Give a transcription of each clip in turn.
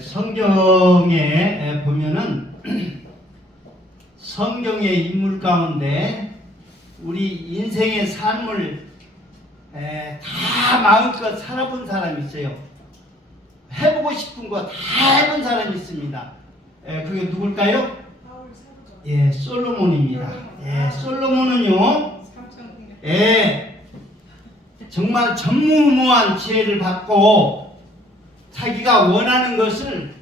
성경에 보면은 성경의 인물 가운데 우리 인생의 삶을 다 마음껏 살아본 사람이 있어요. 해보고 싶은 거 다 해본 사람이 있습니다. 그게 누굴까요? 솔로몬입니다. 솔로몬은요, 정말 전무후무한 지혜를 받고 자기가 원하는 것을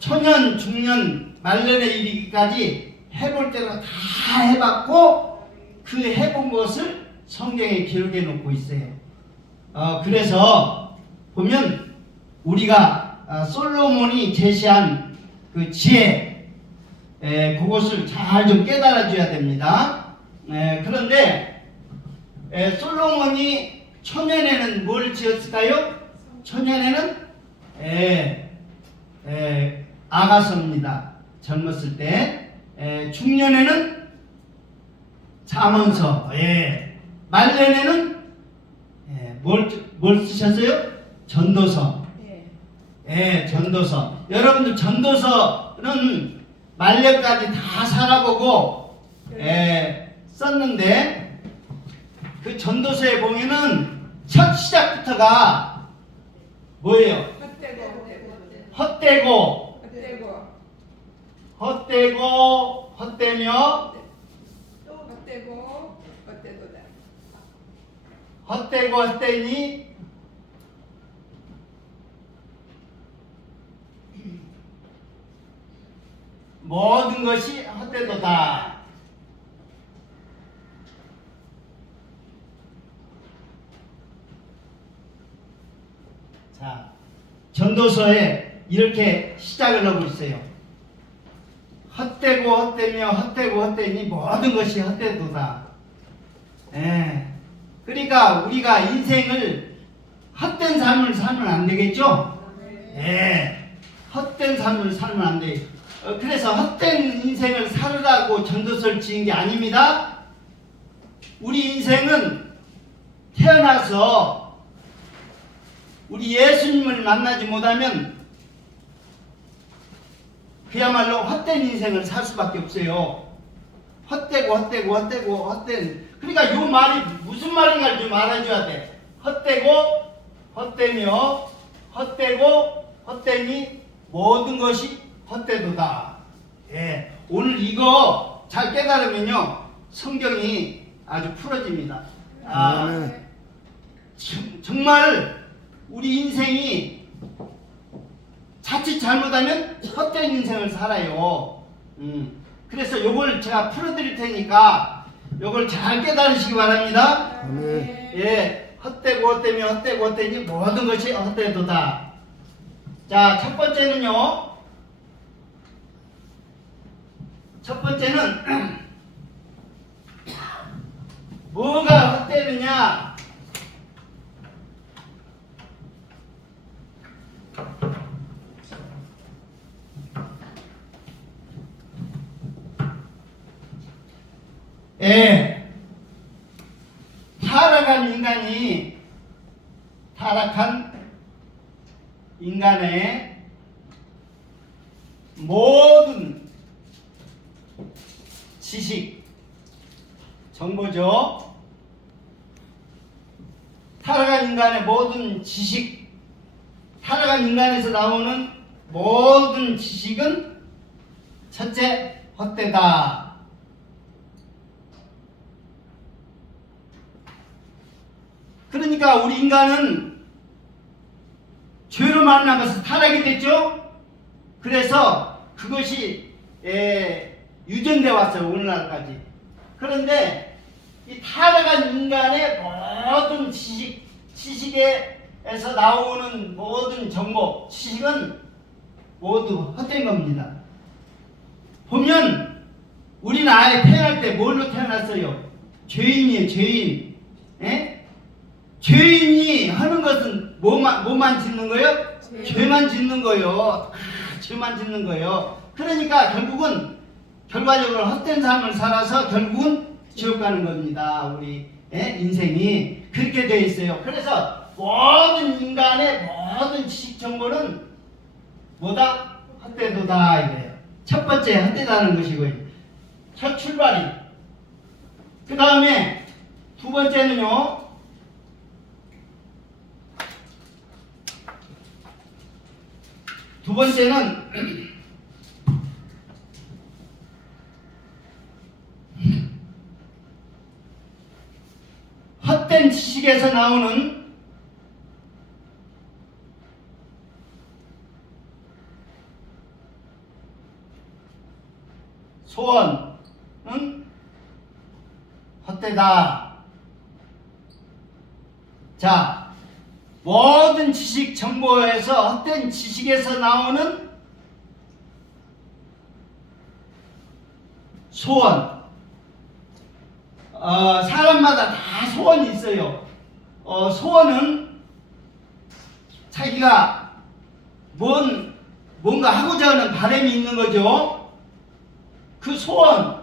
초년, 중년, 말년에 이르기까지 해볼 대로 다 해봤고 그 해본 것을 성경에 기록해 놓고 있어요. 그래서 보면 우리가 솔로몬이 제시한 그 지혜, 그것을 잘 좀 깨달아 줘야 됩니다. 그런데 솔로몬이 초년에는 뭘 지었을까요? 초년에는 아가서입니다. 젊었을 때. 중년에는 잠언서. 말년에는 뭘 쓰셨어요? 전도서. 전도서. 여러분들 전도서는 말년까지 다 살아보고 썼는데 그 전도서에 보면은 첫 시작부터가 뭐예요? 헛되고 헛되며 헛되고 헛되니 모든 것이 헛되도다. 자, 전도서에 이렇게 시작을 하고 있어요. 헛되고 헛되며 헛되고 헛되니 모든 것이 헛되도다. 그러니까 우리가 인생을 헛된 삶을 살면 안 되겠죠? 헛된 삶을 살면 안 돼. 그래서 헛된 인생을 살으라고 전도서를 지은 게 아닙니다. 우리 인생은 태어나서 우리 예수님을 만나지 못하면 그야말로 헛된 인생을 살 수밖에 없어요. 헛되고 그러니까 이 말이 무슨 말인가를 좀 알아줘야 돼. 헛되고 헛되며 헛되고 헛되니 모든 것이 헛되도다. 오늘 이거 잘 깨달으면요 성경이 아주 풀어집니다. 정말 우리 인생이 자칫 잘못하면 헛된 인생을 살아요. 그래서 요걸 제가 풀어드릴 테니까 요걸 잘 깨달으시기 바랍니다. 헛되고 헛되며 헛되고 헛되니 모든 것이 헛되도다. 자, 첫 번째는요. 첫 번째는 뭐가 헛되느냐? 타락한 인간의 모든 지식, 정보죠. 타락한 인간의 모든 지식, 타락한 인간에서 나오는 모든 지식은 첫째, 헛되다. 그러니까 우리 인간은 죄로 만나면서 타락이 됐죠. 그래서 그것이 유전돼 왔어요, 오늘날까지. 그런데 이 타락한 인간의 모든 지식에서 나오는 모든 정보, 지식은 모두 헛된 겁니다. 보면 우리는 아예 태어날 때 뭘로 태어났어요? 죄인이에요, 죄인. 죄인이 하는 것은 뭐만 짓는 거예요? 죄만 짓는 거예요. 죄만 짓는 거예요. 그러니까 결과적으로 헛된 삶을 살아서 결국은 지옥 가는 겁니다. 우리 인생이 그렇게 되어 있어요. 그래서 모든 인간의 모든 지식 정보는 뭐다? 헛되도다 이거예요. 첫 번째 헛되다는 것이고요. 첫 출발이. 그 다음에 두 번째는요. 두 번째는 헛된 지식에서 나오는 소원은 헛되다. 자, 모든 지식 정보에서 헛된 지식에서 나오는 소원. 사람마다 다 소원이 있어요. 소원은 자기가 뭔가 하고자 하는 바람이 있는 거죠. 그 소원.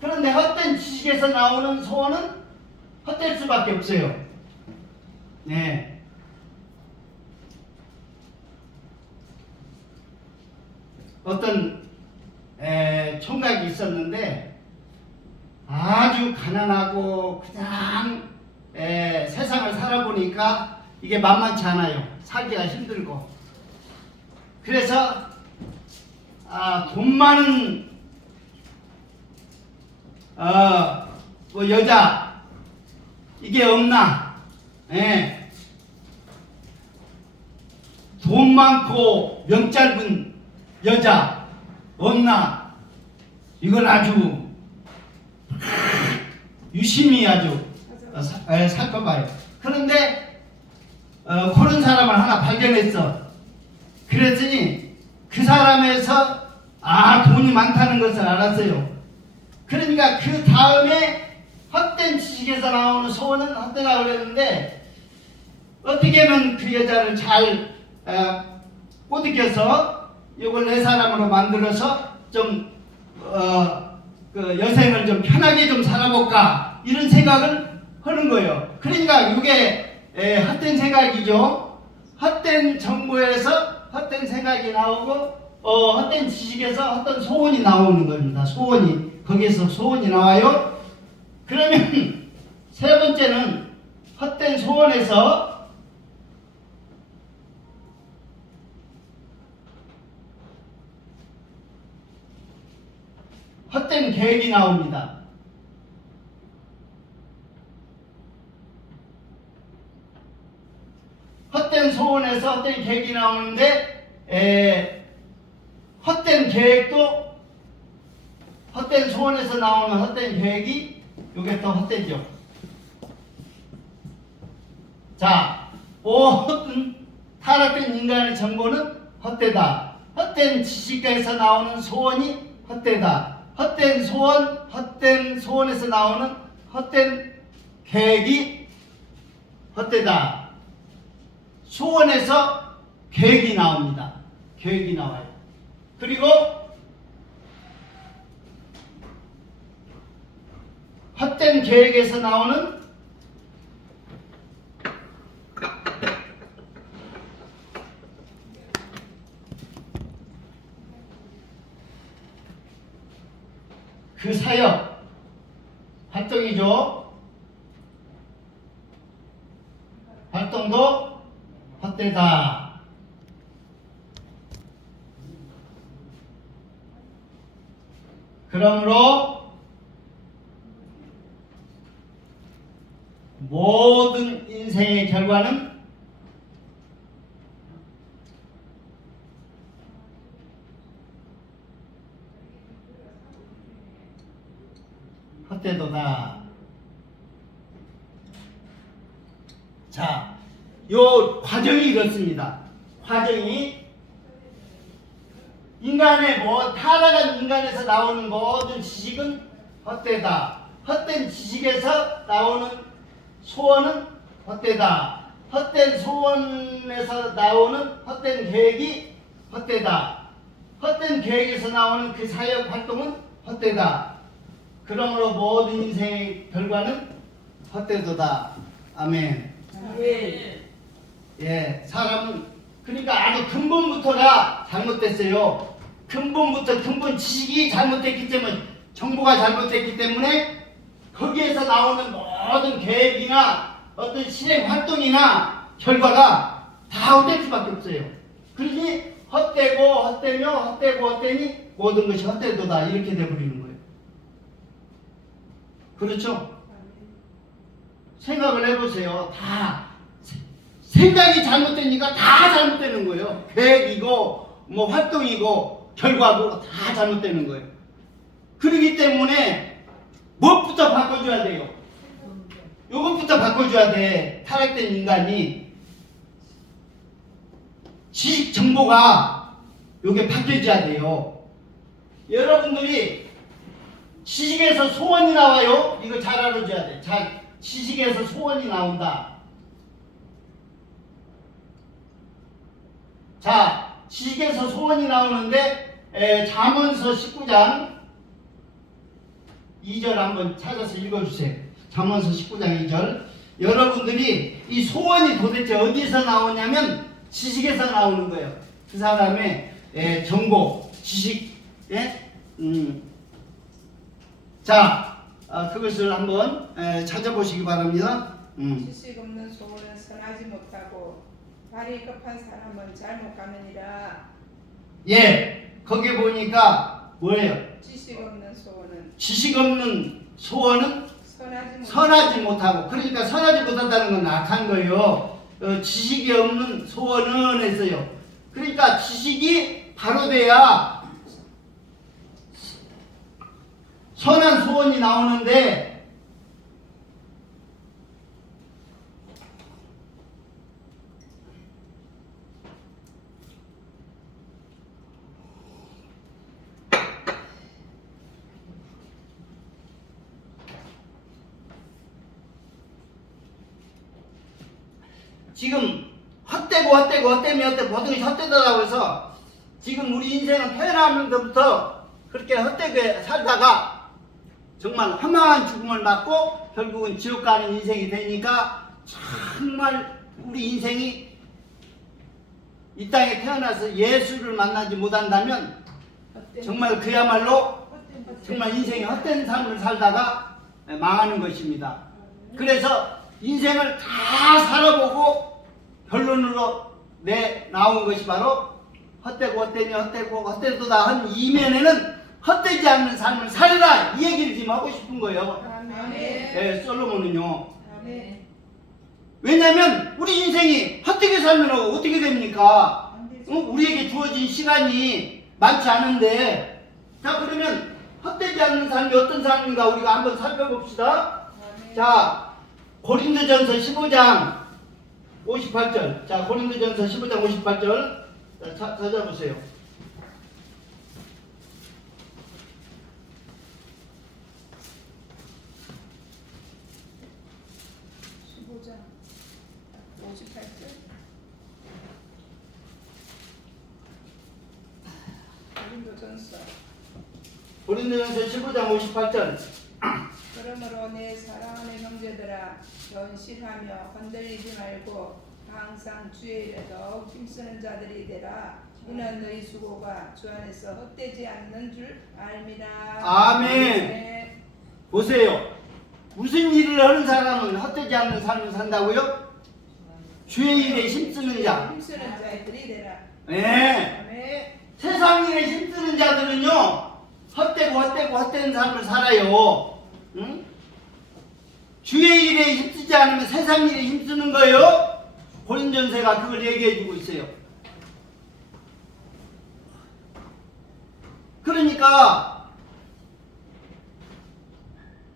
그런데 헛된 지식에서 나오는 소원은 헛될 수밖에 없어요. 네. 어떤 총각이 있었는데 아주 가난하고 그냥 세상을 살아보니까 이게 만만치 않아요. 살기가 힘들고. 그래서 돈 많은 뭐 여자 이게 없나? 돈 많고 명 짧은 여자 없나? 이건 아주 유심히 아주 살펴봐요. 그런데 그런 사람을 하나 발견했어. 그랬더니 그 사람에서 돈이 많다는 것을 알았어요. 그러니까 그 다음에 헛된 지식에서 나오는 소원은 헛되다고 그랬는데 어떻게 하면 그 여자를 잘 꼬드겨서 이걸 내 사람으로 만들어서 좀 그 여생을 좀 편하게 좀 살아볼까 이런 생각을 하는 거예요. 그러니까 이게 헛된 생각이죠. 헛된 정보에서 헛된 생각이 나오고 헛된 지식에서 헛된 소원이 나오는 겁니다. 소원이 거기에서 소원이 나와요. 그러면 세 번째는 헛된 소원에서 헛된 계획이 나옵니다. 헛된 소원에서 헛된 계획이 나오는데 헛된 계획도 헛된 소원에서 나오는 헛된 계획이 이게 또 헛되죠. 자, 모든 타락된 인간의 정보는 헛되다. 헛된 지식에서 나오는 소원이 헛되다. 헛된 소원에서 나오는 헛된 계획이 헛되다. 소원에서 계획이 나옵니다. 계획이 나와요. 그리고 헛된 계획에서 나오는 그 사역 활동이죠. 활동도 헛되다. 그러므로 모든 인생의 결과는 헛되도다. 자, 요 과정이 이렇습니다. 과정이 인간의 타락한 인간에서 나오는 모든 지식은 헛되다. 헛된 지식에서 나오는 소원은 헛되다. 헛된 소원에서 나오는 헛된 계획이 헛되다. 헛된 계획에서 나오는 그 사역 활동은 헛되다. 그러므로 모든 인생의 결과는 헛되도다. 아멘. 예. 예, 사람은 그러니까 아주 근본부터가 잘못됐어요. 근본부터 근본 지식이 잘못됐기 때문에 정보가 잘못됐기 때문에 거기에서 나오는 모든 계획이나 어떤 실행 활동이나 결과가 다 헛될 수밖에 없어요. 그러니 헛되고 헛되며 헛되고 헛되니 모든 것이 헛되도다 이렇게 돼버리는 거예요. 그렇죠? 생각을 해보세요. 다 생각이 잘못되니까 다 잘못되는 거예요. 계획이고 뭐 활동이고 결과고 다 잘못되는 거예요. 그렇기 때문에 무엇부터 바꿔줘야 돼요? 요것부터 바꿔줘야 돼. 타락된 인간이 지식 정보가 요게 바뀌어져야 돼요. 여러분들이 지식에서 소원이 나와요. 이거 잘 알아줘야 돼. 자, 지식에서 소원이 나온다. 자, 지식에서 소원이 나오는데 잠언서 19장 2절 한번 찾아서 읽어주세요. 잠언서 19장 2절. 여러분들이 이 소원이 도대체 어디서 나오냐면 지식에서 나오는 거예요. 그 사람의 정보, 지식. 자, 그것을 한번 찾아보시기 바랍니다. 지식 없는 소원은 선하지 못하고 발이 급한 사람은 잘못 가느니라. 예, 거기 보니까 뭐예요? 지식 없는 소원은 지식 없는 소원은 선하지 선하지 못하고, 그러니까 선하지 못한다는 건 악한 거예요. 지식이 없는 소원은 했어요. 그러니까 지식이 바로 돼야 선한 소원이 나오는데 지금 헛되면 모든 것이 헛되다고 해서 지금 우리 인생은 태어나면서부터 그렇게 헛되게 살다가 정말 허망한 죽음을 맞고 결국은 지옥 가는 인생이 되니까 정말 우리 인생이 이 땅에 태어나서 예수를 만나지 못한다면 정말 그야말로 정말 인생이 헛된 삶을 살다가 망하는 것입니다. 그래서 인생을 다 살아보고 결론으로 나온 것이 바로 헛되고 헛되도다 한 이면에는 헛되지 않는 삶을 살라 이 얘기를 지금 하고 싶은 거예요. 아멘. 솔로몬은요. 아멘. 왜냐하면 우리 인생이 헛되게 살면 어떻게 됩니까? 우리에게 주어진 시간이 많지 않은데, 자, 그러면 헛되지 않는 삶이 어떤 삶인가 우리가 한번 살펴봅시다. 아멘. 자, 고린도전서 15장 58절. 자, 고린도전서 15장 58절. 자, 찾아보세요. 15장 58절. 고린도전서 15장 58절. 그러므로 내 사랑하는 형제들아, 견실하며 흔들리지 말고 항상 주의 일에 더욱 힘쓰는 자들이 되라. 이는 너희 수고가 주 안에서 헛되지 않는 줄 알미라. 아멘. 네. 보세요. 무슨 일을 하는 사람은 헛되지 않는 삶을 산다고요? 주의 일에 힘쓰는 자. 힘쓰는 자들이 되라. 네. 아멘. 세상 일에 힘쓰는 자들은요, 헛된 삶을 살아요. 응? 주의 일에 힘쓰지 않으면 세상 일에 힘쓰는 거예요. 고린전서가 그걸 얘기해주고 있어요. 그러니까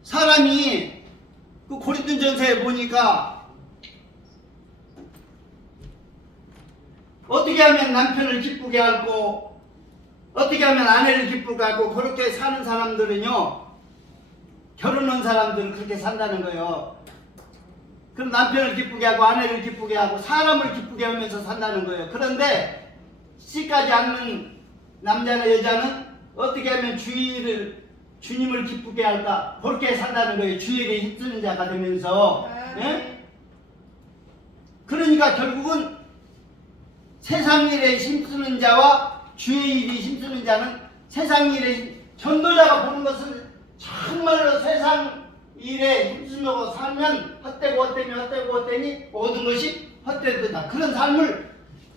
사람이 그 고린도전서에 보니까 어떻게 하면 남편을 기쁘게 하고 어떻게 하면 아내를 기쁘게 하고 그렇게 사는 사람들은요, 결혼한 사람들은 그렇게 산다는 거예요. 그럼 남편을 기쁘게 하고 아내를 기쁘게 하고 사람을 기쁘게 하면서 산다는 거예요. 그런데 씨까지 않는 남자나 여자는 어떻게 하면 주님을 기쁘게 할까 그렇게 산다는 거예요. 주일에 힘쓰는 자가 되면서. 예? 그러니까 결국은 세상 일에 힘쓰는 자와 주의 일에 힘쓰는 자는 세상 일에 전도자가 보는 것은 정말로 세상 일에 힘쓰려고 살면 헛되니 모든 것이 헛되다. 그런 삶을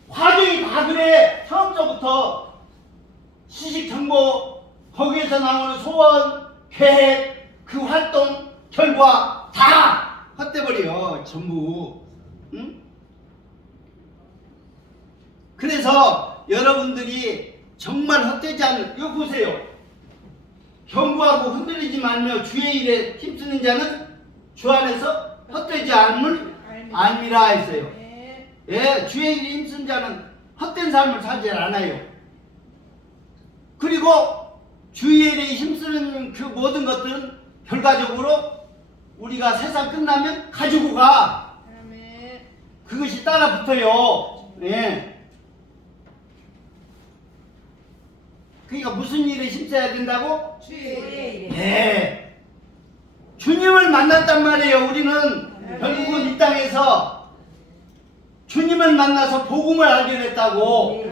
과정이 다 그래. 처음부터 시식 정보 거기에서 나오는 소원, 계획, 그 활동, 결과 다 헛돼버려 전부. 응? 그래서 여러분들이 정말 헛되지 않는 이거 보세요. 경고하고 흔들리지 말며 주의 일에 힘쓰는 자는 주 안에서 헛되지 않음을 알미라 했어요. 예, 주의 일에 힘쓰는 자는 헛된 삶을 살지 않아요. 그리고 주의 일에 힘쓰는 그 모든 것들은 결과적으로 우리가 세상 끝나면 가지고 가. 그것이 따라 붙어요. 예. 그러니까 무슨 일에 힘써야 된다고? 주의 일에. 네. 주님을 만났단 말이에요. 우리는 결국은 이 땅에서 주님을 만나서 복음을 알게 됐다고.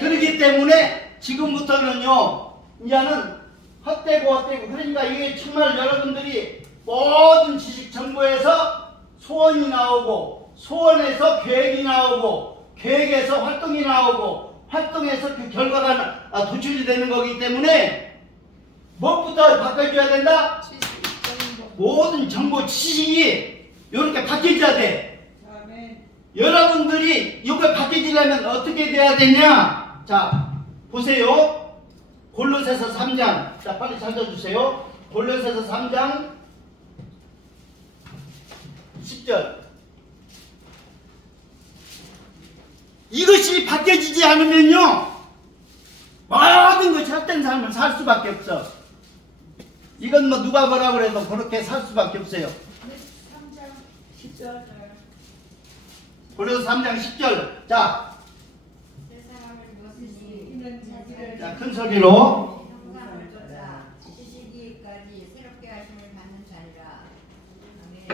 그렇기 때문에 지금부터는요, 이제는 헛되고 그러니까 이게 정말 여러분들이 모든 지식 정보에서 소원이 나오고, 소원에서 계획이 나오고, 계획에서 활동이 나오고, 활동에서 그 결과가 도출이 되는 거기 때문에 무엇부터 바꿔줘야 된다? 모든 정보 지식이 이렇게 바뀌어야 돼. 여러분들이 이걸 바뀌려면 어떻게 돼야 되냐? 자, 보세요. 골로새서 3장. 자, 빨리 찾아주세요. 골로새서 3장 10절. 이것이 바뀌어지지 않으면요, 모든 것이 헛된 삶을 살 수밖에 없어. 이건 뭐 누가 뭐라 그래도 그렇게 살 수밖에 없어요. 3장 10절. 골로새 3장 10절. 자, 자, 큰 소리로. 형상을 쫓아 지식이까지 새롭게 하심을 받는 자리라. 아멘.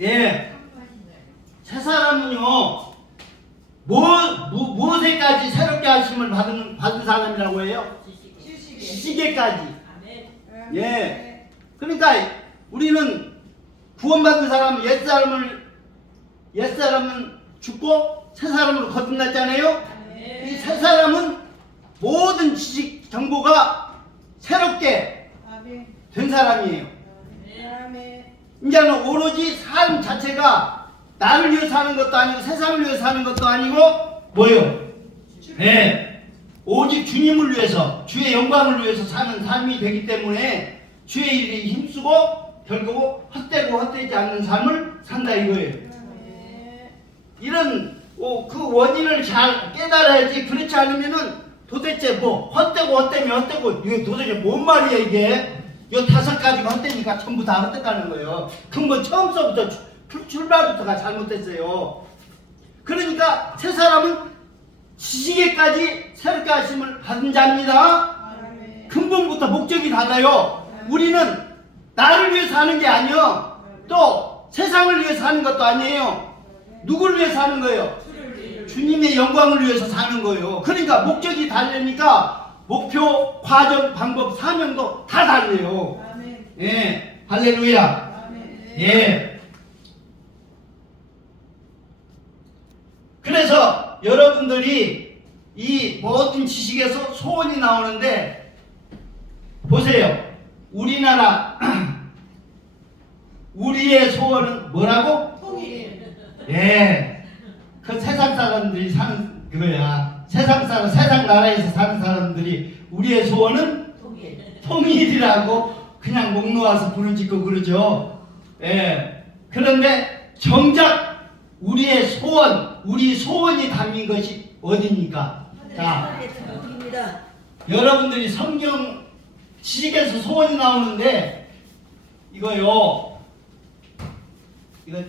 예. 새 사람은요, 무엇에까지 새롭게 하심을 받은 사람이라고 해요? 지식에까지. 예. 그러니까 우리는 구원받은 사람은 옛사람은 죽고 새 사람으로 거듭났잖아요. 이 새 사람은 모든 지식 정보가 새롭게 된 사람이에요. 이제는 오로지 삶 자체가 나를 위해 사는 것도 아니고 세상을 위해 사는 것도 아니고 뭐요? 네. 오직 주님을 위해서, 주의 영광을 위해서 사는 삶이 되기 때문에 주의 일에 힘쓰고 결국 헛되고 헛되지 않는 삶을 산다 이거예요. 이런 그 원인을 잘 깨달아야지. 그렇지 않으면은 도대체 뭐 헛되고 이게 도대체 뭔 말이야 이게. 요 5가지가 헛되니까 전부 다 헛되다는 거예요. 그건 처음서부터 출발부터가 잘못됐어요. 그러니까 새 사람은 지식에까지 새롭게 하심을 받은 자입니다. 근본부터 목적이 달라요. 우리는 나를 위해서 하는 게 아니요, 또 세상을 위해서 사는 것도 아니에요. 누구를 위해서 사는 거예요? 주님의 영광을 위해서 사는 거예요. 그러니까 목적이 다르니까 목표, 과정, 방법, 사명도 다 다르요. 예, 할렐루야. 예. 그래서 여러분들이 이 모든 지식에서 소원이 나오는데 보세요. 우리나라 우리의 소원은 뭐라고? 통일. 예. 그 세상 사람들이 사는 그거야. 세상 나라에서 사는 사람들이 우리의 소원은 통일이라고 그냥 목 놓아서 부르짖고 그러죠. 예. 그런데 정작 우리의 소원, 우리 소원이 담긴 것이 어디입니까? 자, 여러분들이 성경 지식에서 소원이 나오는데 이거요. 이거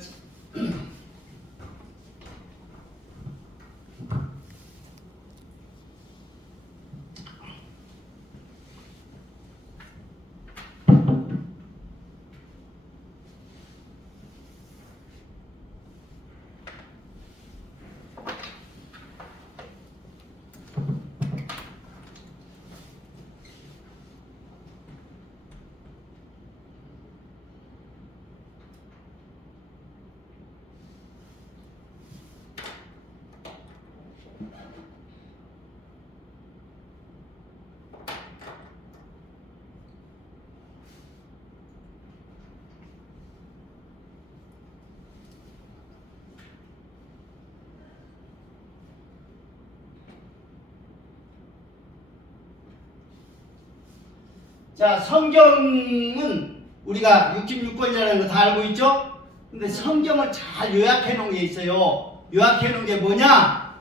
자, 성경은 우리가 66권이라는 거 다 알고 있죠? 근데 성경을 잘 요약해 놓은 게 있어요. 요약해 놓은 게 뭐냐?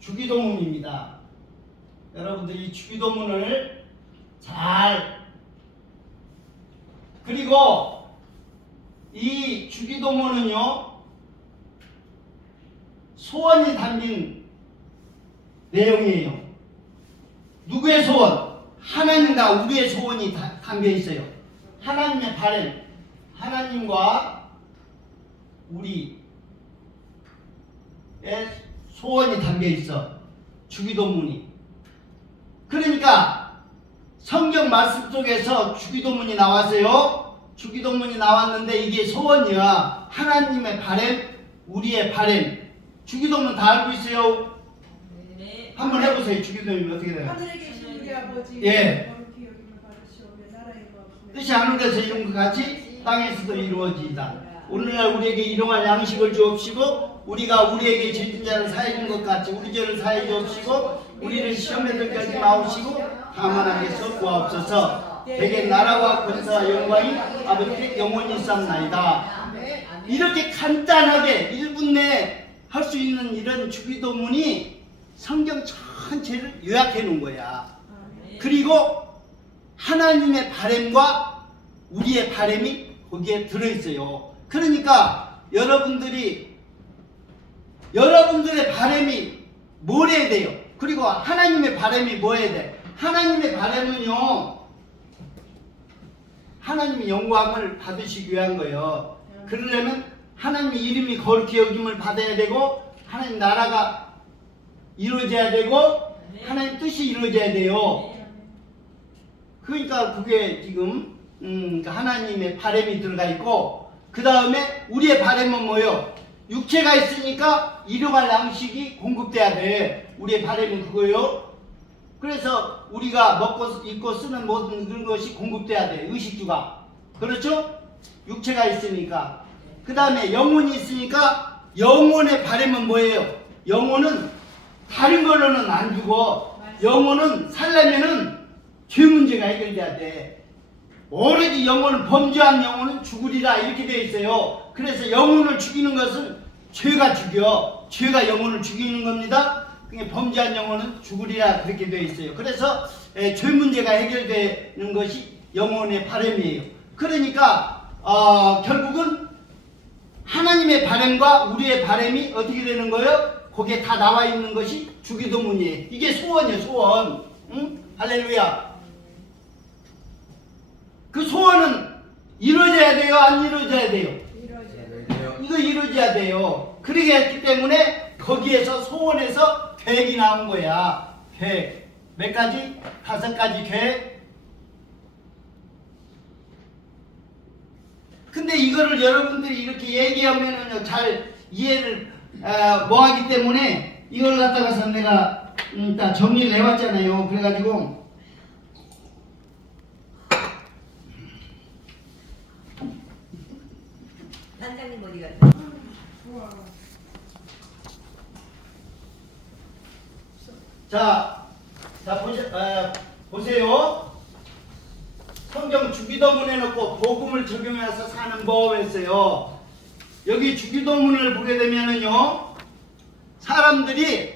주기도문입니다. 여러분들이 이 주기도문을 잘, 그리고 이 주기도문은요, 소원이 담긴 내용이에요. 누구의 소원? 하나님과 우리의 소원이 담겨 있어요. 하나님의 바람, 하나님과 우리의 소원이 담겨 있어. 주기도문이. 그러니까 성경 말씀 속에서 주기도문이 나왔어요. 주기도문이 나왔는데 이게 소원이야. 하나님의 바람, 우리의 바람. 주기도문 다 알고 있어요? 네. 한번 해보세요. 주기도문이 어떻게 돼요? 하늘에 계신 우리 아버지 예. 거룩히 여김을 받으시오며 나라의 거룩히 뜻이 하늘에서 이룬 것 같이 땅에서도 이루어지이다. 오늘날 우리에게 일용할 양식을 주옵시고 우리가 우리에게 죄진 자를 사해 준 것 같이 우리 죄를 사해 주옵시고 우리를 시험에 들게 하지 마옵시고 다만 악에서 구하옵소서. 대개 나라와 권세와 영광이 아버지께 영원히 있사옵나이다. 아멘. 이렇게 간단하게 1분 내에 할 수 있는 이런 주기도문이 성경 전체를 요약해 놓은 거야. 그리고 하나님의 바람과 우리의 바람이 거기에 들어있어요. 그러니까 여러분들의 바람이 뭘 해야 돼요? 그리고 하나님의 바람이 뭐 해야 돼? 하나님의 바람은요, 하나님의 영광을 받으시기 위한 거예요. 그러려면 하나님의 이름이 거룩히 여김을 받아야 되고 하나님 나라가 이루어져야 되고 하나님 뜻이 이루어져야 돼요. 그러니까 그게 지금 하나님의 바람이 들어가 있고, 그 다음에 우리의 바람은 뭐예요? 육체가 있으니까 일용할 양식이 공급돼야 돼. 우리의 바람은 그거예요. 그래서 우리가 먹고 입고 쓰는 모든 그런 것이 공급돼야 돼. 의식주가. 그렇죠? 육체가 있으니까. 그 다음에 영혼이 있으니까 영혼의 바람은 뭐예요? 영혼은 다른 걸로는 안 주고 영혼은 살려면은 죄 문제가 해결돼야 돼. 오로지 영혼은 범죄한 영혼은 죽으리라 이렇게 되어 있어요. 그래서 영혼을 죽이는 것은 죄가 죽여. 죄가 영혼을 죽이는 겁니다. 그러니까 범죄한 영혼은 죽으리라 그렇게 되어 있어요. 그래서 죄 문제가 해결되는 것이 영혼의 바람이에요. 그러니까 결국은 하나님의 바람과 우리의 바람이 어떻게 되는 거예요? 거기에 다 나와 있는 것이 주기도문이에요. 이게 소원이에요, 소원. 응? 할렐루야. 그 소원은 이루어져야 돼요? 안 이루어져야 돼요? 이루어져요. 이거 이루어져야 돼요. 그러게 했기 때문에 거기에서 소원에서 계획이 나온 거야. 계획. 몇 가지? 5가지 계획. 근데 이거를 여러분들이 이렇게 얘기하면은 잘 이해를 뭐 하기 때문에 이걸 갖다가서 내가 다 정리를 해왔잖아요. 그래가지고 단장님 어디 갔어? 우와. 자 보세요. 성경 주기도문에 놓고 복음을 적용해서 사는 법 했어요. 여기 주기도문을 보게 되면은요, 사람들이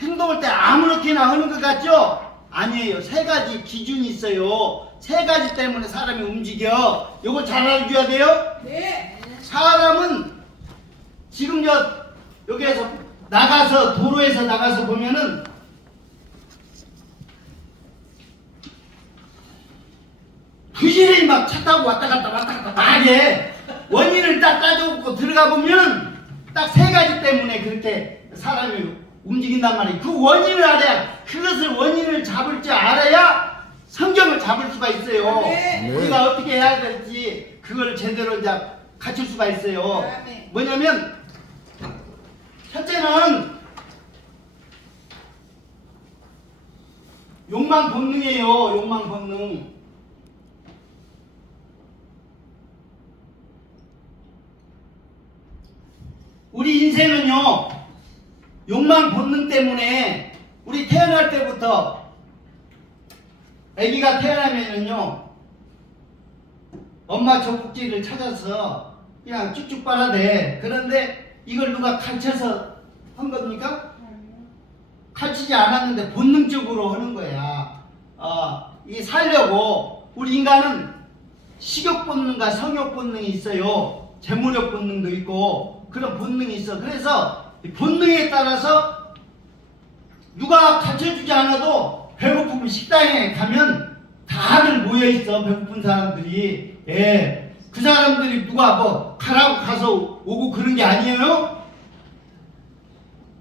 행동할 때 아무렇게나 하는 것 같죠? 아니에요. 3가지 기준이 있어요. 3가지 때문에 사람이 움직여. 이거 잘 알아줘야 돼요. 네. 사람은 지금 여기에서 나가서 도로에서 나가서 보면은 부지런히 막 차 타고 왔다 갔다 하게 원인을 딱 따져보고 들어가 보면 딱 3가지 때문에 그렇게 사람이 움직인단 말이에요. 그 원인을 알아야, 그것을 원인을 잡을 줄 알아야 성경을 잡을 수가 있어요. 네. 우리가 어떻게 해야 될지 그걸 제대로 이제 갖출 수가 있어요. 네. 뭐냐면 첫째는 욕망 본능이에요. 욕망 본능. 우리 인생은요, 욕망 본능 때문에 우리 태어날 때부터 아기가 태어나면은요 엄마 젖꼭지를 찾아서 그냥 쭉쭉 빨아대. 그런데 이걸 누가 가르쳐서 한 겁니까? 가르치지 않았는데 본능적으로 하는 거야. 이게 살려고 우리 인간은 식욕 본능과 성욕 본능이 있어요. 재물욕 본능도 있고 그런 본능이 있어. 그래서 이 본능에 따라서 누가 가르쳐주지 않아도 배고프면 식당에 가면 다들 모여 있어. 배고픈 사람들이. 예. 그 사람들이 누가 뭐 가라고 가서 오고 그런 게 아니에요.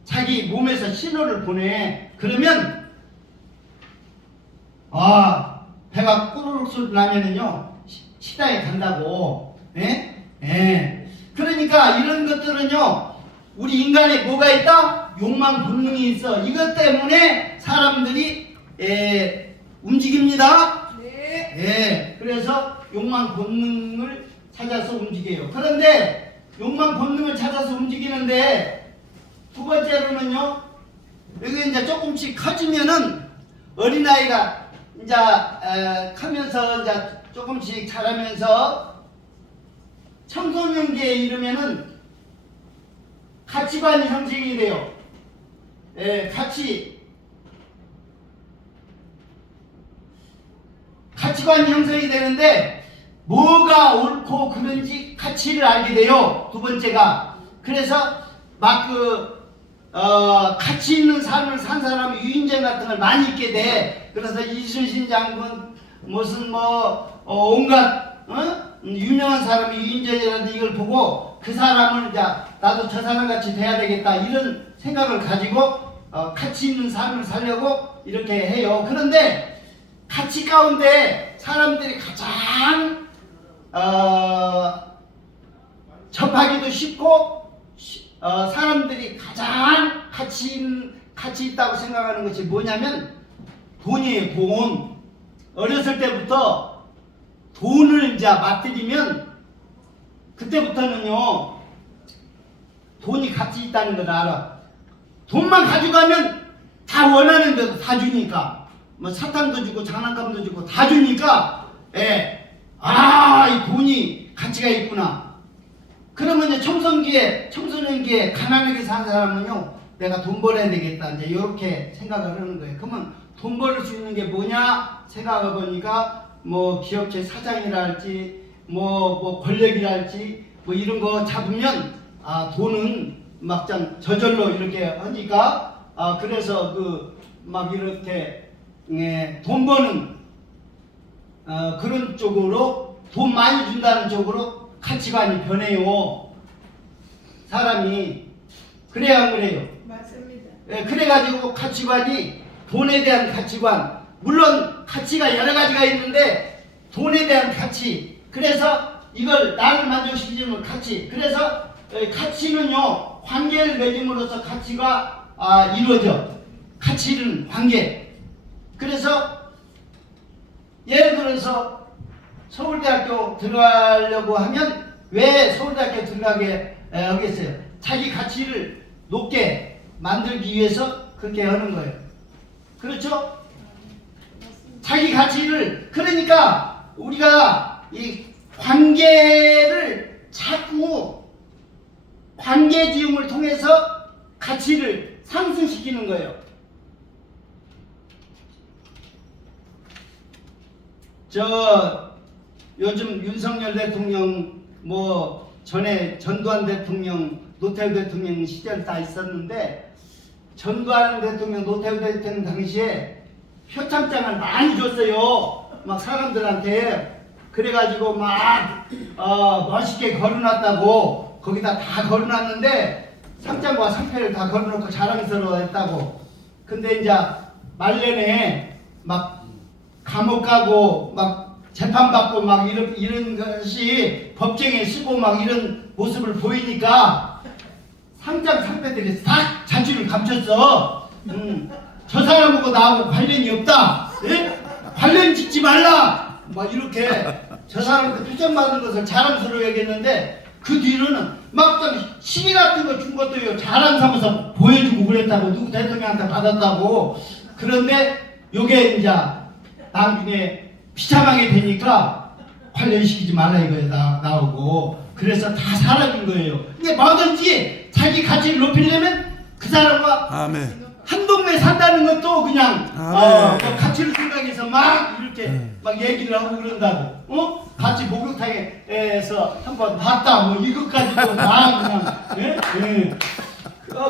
자기 몸에서 신호를 보내. 그러면 배가 꾸르륵 소리 나면은요 식당에 간다고. 예? 예. 그러니까 이런 것들은요 우리 인간에 뭐가 있다? 욕망 본능이 있어. 이것 때문에 사람들이 움직입니다. 네. 예. 그래서 욕망 본능을 찾아서 움직여요. 그런데 욕망 본능을 찾아서 움직이는데 두 번째로는요 여기 이제 조금씩 커지면은 어린아이가 이제 크면서 이제 조금씩 자라면서 청소년기에 이르면은 가치관이 형성이 돼요. 가치관이 형성이 되는데 뭐가 옳고 그른지 가치를 알게 돼요. 두 번째가. 그래서 막 가치 있는 삶을 산 사람이 유인전 같은 걸 많이 있게 돼. 그래서 이순신 장군 무슨 온갖 유명한 사람이 유인전이라는데 이걸 보고 그 사람을 이제 나도 저 사람 같이 돼야 되겠다 이런 생각을 가지고 가치 있는 삶을 살려고 이렇게 해요. 그런데 가치 가운데 사람들이 가장 접하기도 쉽고 사람들이 가장 가치 있다고 생각하는 것이 뭐냐면 돈이에요. 돈. 어렸을 때부터 돈을 이제 맞들이면 그때부터는요 돈이 가치 있다는 걸 알아. 돈만 가져가면 다 원하는 대로 다 주니까 뭐 사탕도 주고 장난감도 주고 다 주니까 이 돈이 가치가 있구나. 그러면 이제 청소년기에 가난하게 산 사람은요 내가 돈 벌어야 되겠다 이제 이렇게 생각을 하는 거예요. 그러면 돈 벌 수 있는 게 뭐냐 생각해 보니까 뭐 기업체 사장이라 할지 뭐 권력이라 할지 뭐 이런 거 잡으면 돈은 막장 저절로 이렇게 하니까 그래서 막 이렇게 돈 버는 그런 쪽으로 돈 많이 준다는 쪽으로 가치관이 변해요. 사람이. 그래야 안 그래요? 맞습니다. 그래가지고 가치관이 돈에 대한 가치관, 물론 가치가 여러 가지가 있는데 돈에 대한 가치, 그래서 이걸 나를 만족시키는 가치, 그래서 가치는요 관계를 맺음으로써 가치가 이루어져. 가치는 관계. 그래서 예를 들어서 서울대학교 들어가려고 하면 왜 서울대학교 들어가게 하겠어요? 자기 가치를 높게 만들기 위해서 그렇게 하는 거예요. 그렇죠? 자기 가치를. 그러니까 우리가 이 관계를 자꾸 관계지음을 통해서 가치를 상승시키는 거예요. 요즘 윤석열 대통령 전에 전두환 대통령, 노태우 대통령 시절 다 있었는데 전두환 대통령, 노태우 대통령 당시에 표창장을 많이 줬어요. 막 사람들한테. 그래가지고 막 멋있게 걸어놨다고. 거기다 다 걸어놨는데 상장과 상패를 다 걸어놓고 자랑스러워했다고. 근데 이제 말년에 막 감옥 가고 막 재판받고 막 이런 것이 법정에 쓰고 막 이런 모습을 보이니까 상장 상패들이 다 자취를 감췄어. 저 사람하고 나하고 관련이 없다. 예? 관련 짓지 말라. 막 이렇게 저 사람한테 표창받은 것을 자랑스러워 여겼는데 그 뒤로는 막 시비 같은 거 준 것도 자랑 삼아서 보여주고 그랬다고. 누구 대통령한테 받았다고. 그런데 요게 이제 나중에 비참하게 되니까 관련시키지 말라 이거에 나오고 그래서 다 사라진 거예요. 이게 뭐든지 자기 가치를 높이려면 그 사람과 아멘. 한 동네 산다는 것도 그냥 아멘. 가치를 생각해서 막 이렇게 막 얘기를 하고 그런다고 같이 목욕탕에서 한번 봤다 뭐 이것까지도 다 그냥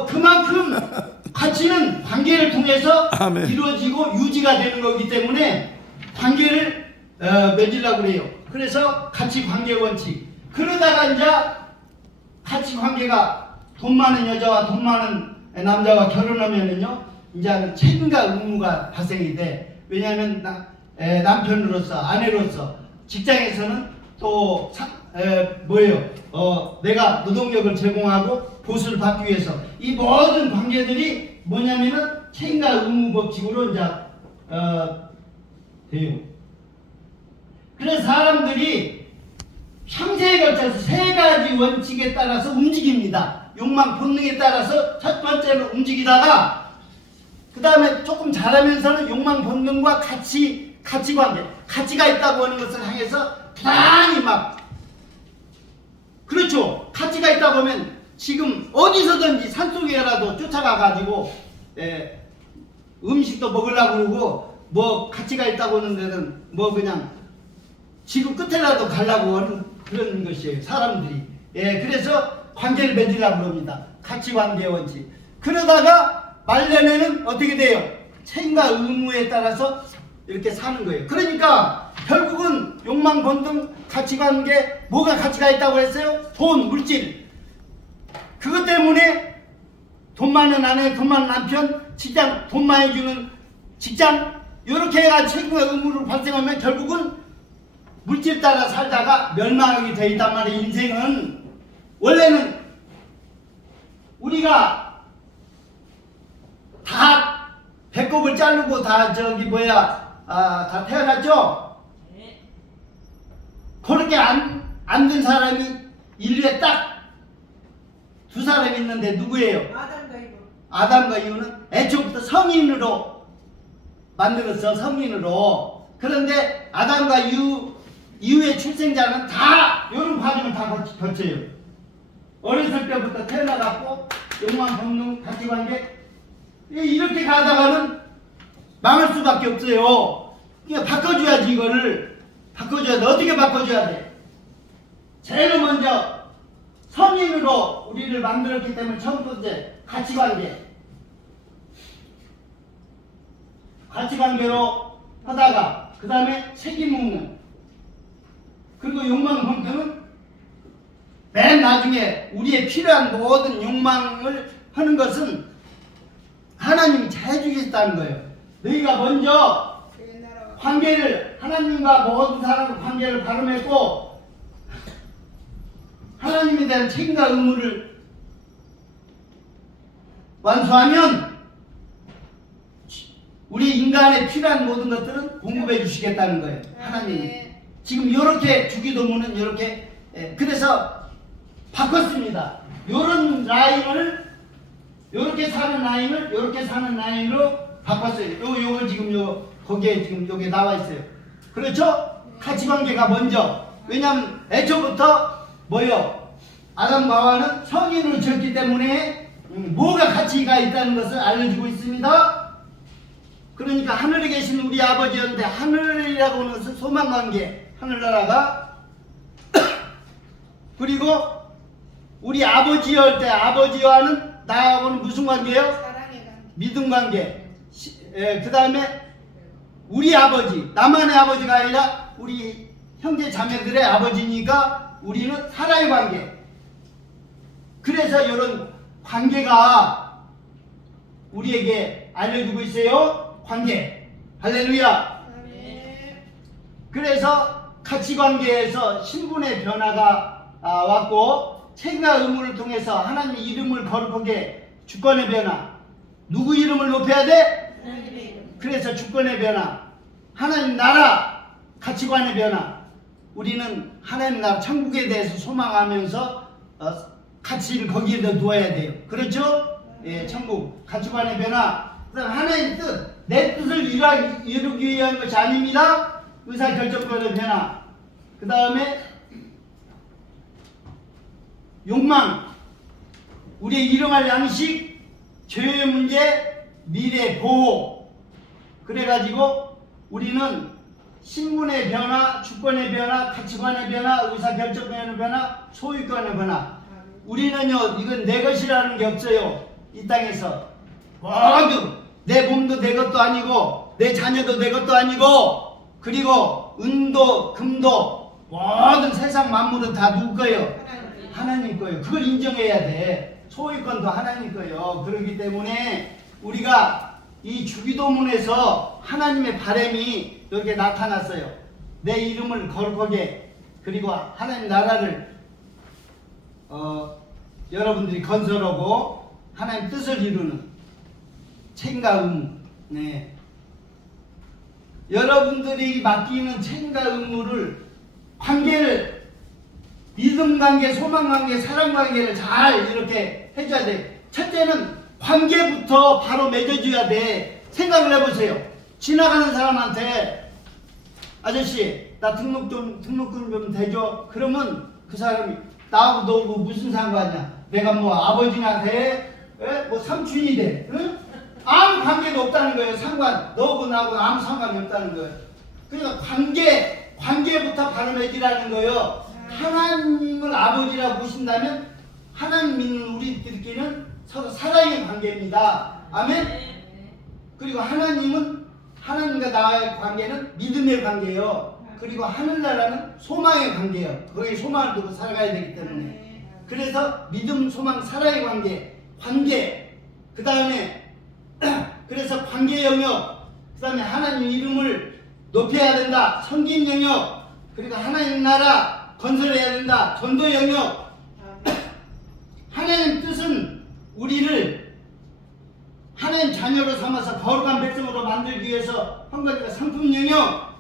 그만큼 가치는 관계를 통해서 아멘. 이루어지고 유지가 되는 거기 때문에 관계를 맺으려고 그래요. 그래서 가치 관계 원칙. 그러다가 이제 가치 관계가 돈 많은 여자와 돈 많은 남자와 결혼하면은요, 이제는 책임과 의무가 발생이 돼. 왜냐하면 남편으로서, 아내로서, 직장에서는 또 내가 노동력을 제공하고 보수를 받기 위해서 이 모든 관계들이 뭐냐면은 책임과 의무 법칙으로 이제 돼요. 그래서 사람들이 평생에 걸쳐서 세 가지 원칙에 따라서 움직입니다. 욕망, 본능에 따라서 첫 번째로 움직이다가 그 다음에 조금 자라면서는 욕망, 본능과 가치관계, 가치가 있다고 하는 것을 향해서 부단히 막 그렇죠. 가치가 있다 보면 지금 어디서든지 산속에라도 쫓아가 가지고 음식도 먹으려고 그러고 뭐 가치가 있다고 하는 데는 뭐 그냥 지구 끝에라도 가려고 하는 그런 것이에요. 사람들이. 그래서 관계를 맺으려고 합니다. 가치관계 원칙. 그러다가 말년에는 어떻게 돼요? 책임과 의무에 따라서 이렇게 사는 거예요. 그러니까 결국은 욕망, 본능, 가치관계, 뭐가 가치가 있다고 했어요? 돈, 물질. 그것 때문에 돈 많은 아내, 돈 많은 남편, 직장, 돈 많이 주는 직장, 이렇게 해가 책임과 의무를 발생하면 결국은 물질 따라 살다가 멸망하게 돼 있단 말이에요. 인생은 원래는 우리가 다 배꼽을 자르고 다 다 태어났죠? 그렇게 안 된 사람이 인류에 딱 두 사람이 있는데 누구예요? 아담과 이브는 애초부터 성인으로 만들었어. 성인으로. 그런데 아담과 이후의 출생자는 다 이런 과정을 다 거쳐요. 어렸을 때부터 태어나갖고 욕망, 본능, 가치관계 이렇게 가다가는 망할 수밖에 없어요. 그러니까 바꿔줘야지. 이거를 바꿔줘야 돼. 어떻게 바꿔줘야 돼? 제일 먼저 성인으로 우리를 만들었기 때문에 첫 번째 가치관계로 하다가 그 다음에 책임 묻는, 그리고 욕망, 본능은 맨 나중에 우리의 필요한 모든 욕망을 하는 것은 하나님이 해주겠다는 거예요. 너희가 먼저 관계를, 하나님과 모든 사람과 관계를 바로 맺고 하나님에 대한 책임과 의무를 완수하면 우리 인간에 필요한 모든 것들은 공급해 주시겠다는 거예요. 하나님이. 지금 이렇게 주기도문은 이렇게 그래서 바꿨습니다. 요런 라인을 요렇게 사는 라인을 요렇게 사는 라인으로 바꿨어요. 요거 지금 거기에 지금 여기 나와 있어요. 그렇죠? 가치관계가 먼저. 왜냐하면 애초부터 아담과 하와는 성인으로 지었기 때문에 뭐가 가치가 있다는 것을 알려주고 있습니다. 그러니까 하늘에 계신 우리 아버지였는데, 하늘이라고 하는 것은 소망관계, 하늘나라가 그리고 우리 아버지할 때 아버지와는 나하고는 무슨 관계예요? 사랑의 관계. 믿음 관계. 그 다음에 우리 아버지, 나만의 아버지가 아니라 우리 형제 자매들의 아버지니까 우리는 사랑의 관계. 그래서 이런 관계가 우리에게 알려주고 있어요. 관계. 할렐루야. 그래서 가치관계에서 신분의 변화가 왔고, 책임과 의무를 통해서 하나님 이름을 거룩하게, 주권의 변화. 누구 이름을 높여야 돼? 그래서 주권의 변화, 하나님 나라 가치관의 변화. 우리는 하나님 나라 천국에 대해서 소망하면서 가치를 거기에다 두어야 돼요. 그렇죠? 천국 가치관의 변화. 그다음 하나님 뜻, 내 뜻을 이루기 위한 것이 아닙니다. 의사결정권의 변화. 그 다음에 욕망, 우리의 일용할 양식, 죄의 문제, 미래 보호. 그래가지고 우리는 신분의 변화, 주권의 변화, 가치관의 변화, 의사결정권의 변화, 소유권의 변화. 우리는요, 이건 내 것이라는 게 없어요. 이 땅에서 모두 내 몸도 내 것도 아니고 내 자녀도 내 것도 아니고, 그리고 은도 금도 모든 세상 만물은 다 누구 거예요? 하나님 거예요. 그걸 인정해야 돼. 소유권도 하나님 거예요. 그렇기 때문에 우리가 이 주기도문에서 하나님의 바람이 이렇게 나타났어요. 내 이름을 거룩하게, 그리고 하나님 나라를 여러분들이 건설하고 하나님 뜻을 이루는 책임과 의무. 네. 여러분들이 맡기는 책임과 의무를, 관계를, 믿음 관계, 소망 관계, 사랑 관계를 잘 이렇게 해줘야 돼. 첫째는 관계부터 바로 맺어줘야 돼. 생각을 해보세요. 지나가는 사람한테 아저씨 나 등록금 좀 대줘. 그러면 그 사람이 나하고 너하고 무슨 상관이야? 내가 뭐 아버지나 돼? 뭐 삼촌이 돼? 응? 아무 관계도 없다는 거예요. 너하고 나하고 아무 상관이 없다는 거예요. 그러니까 관계부터 바로 맺으라는 거예요. 하나님을 아버지라고 보신다면 하나님 믿는 우리들끼리는 서로 사랑의 관계입니다. 아멘? 그리고 하나님과 나와의 관계는 믿음의 관계예요. 그리고 하늘나라는 소망의 관계예요. 거기에 소망을 두고 살아가야 되기 때문에. 그래서 믿음, 소망, 사랑의 관계. 그 다음에 그래서 관계 영역, 그 다음에 하나님 이름을 높여야 된다. 섬김 영역, 그리고 하나님 나라 건설해야 된다. 전도 영역. 하나님 뜻은 우리를 하나님 자녀로 삼아서 거룩한 백성으로 만들기 위해서 한 가지가 상품 영역,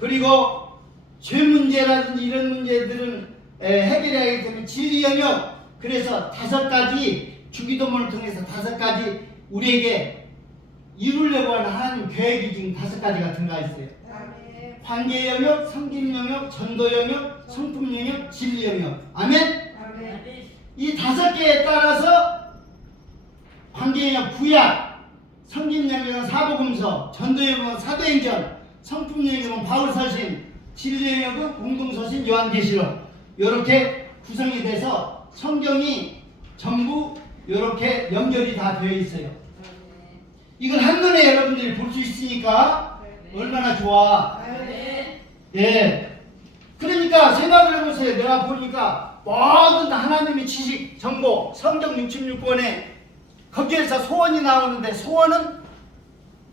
그리고 죄 문제라든지 이런 문제들은 해결해야 하기 때문에 진리 영역. 그래서 5가지, 주기도문을 통해서 5가지 우리에게 이루려고 하는 하나님 계획이 지금 5가지가 들어가 있어요. 관계 영역, 섬김 영역, 전도 영역, 성품 영역, 진리 영역. 아멘? 이 5개에 따라서 관계 영역 구약, 섬김 영역은 사복음서, 전도 영역은 사도행전, 성품 영역은 바울서신, 진리 영역은 공동서신, 요한계시록. 이렇게 구성이 돼서 성경이 전부 이렇게 연결이 다 되어 있어요. 이걸 한눈에 여러분들이 볼 수 있으니까 얼마나 좋아. 예. 그러니까 생각을 해보세요. 내가 보니까 모든 하나님의 지식, 정보, 성경 66권에 거기에서 소원이 나오는데, 소원은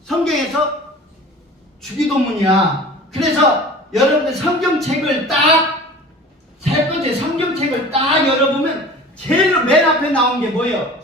성경에서 주기도문이야. 그래서 여러분들 성경책을 딱, 세 번째 성경책을 딱 열어보면 제일 맨 앞에 나온 게 뭐예요?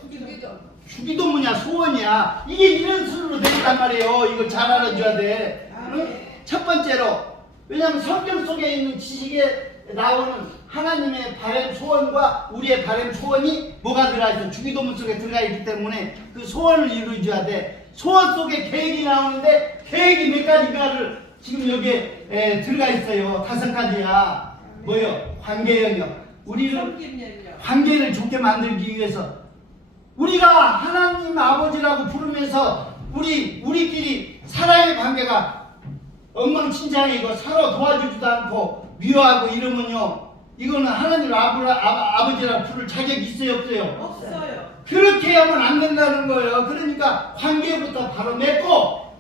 주기도문이야, 소원이야. 이게 이런 순으로 되었단 말이에요. 이걸 잘 알아줘야 돼. 응? 첫 번째로, 왜냐하면 성경 속에 있는 지식에 나오는 하나님의 바람 소원과 우리의 바람 소원이 뭐가 들어있어? 주기도문 속에 들어가 있기 때문에 그 소원을 이루어줘야 돼. 소원 속에 계획이 나오는데 계획이 몇 가지가를 지금 여기에 들어가 있어요. 5가지야. 뭐요? 관계 영역. 우리를 관계를 좋게 만들기 위해서, 우리가 하나님 아버지라고 부르면서 우리끼리 사랑의 관계가 엉망진창이고 서로 도와주지도 않고 미워하고 이러면요, 이거는 하나님 아버지라고 부를 자격이 있어요, 없어요? 없어요. 그렇게 하면 안 된다는 거예요. 그러니까 관계부터 바로 맺고,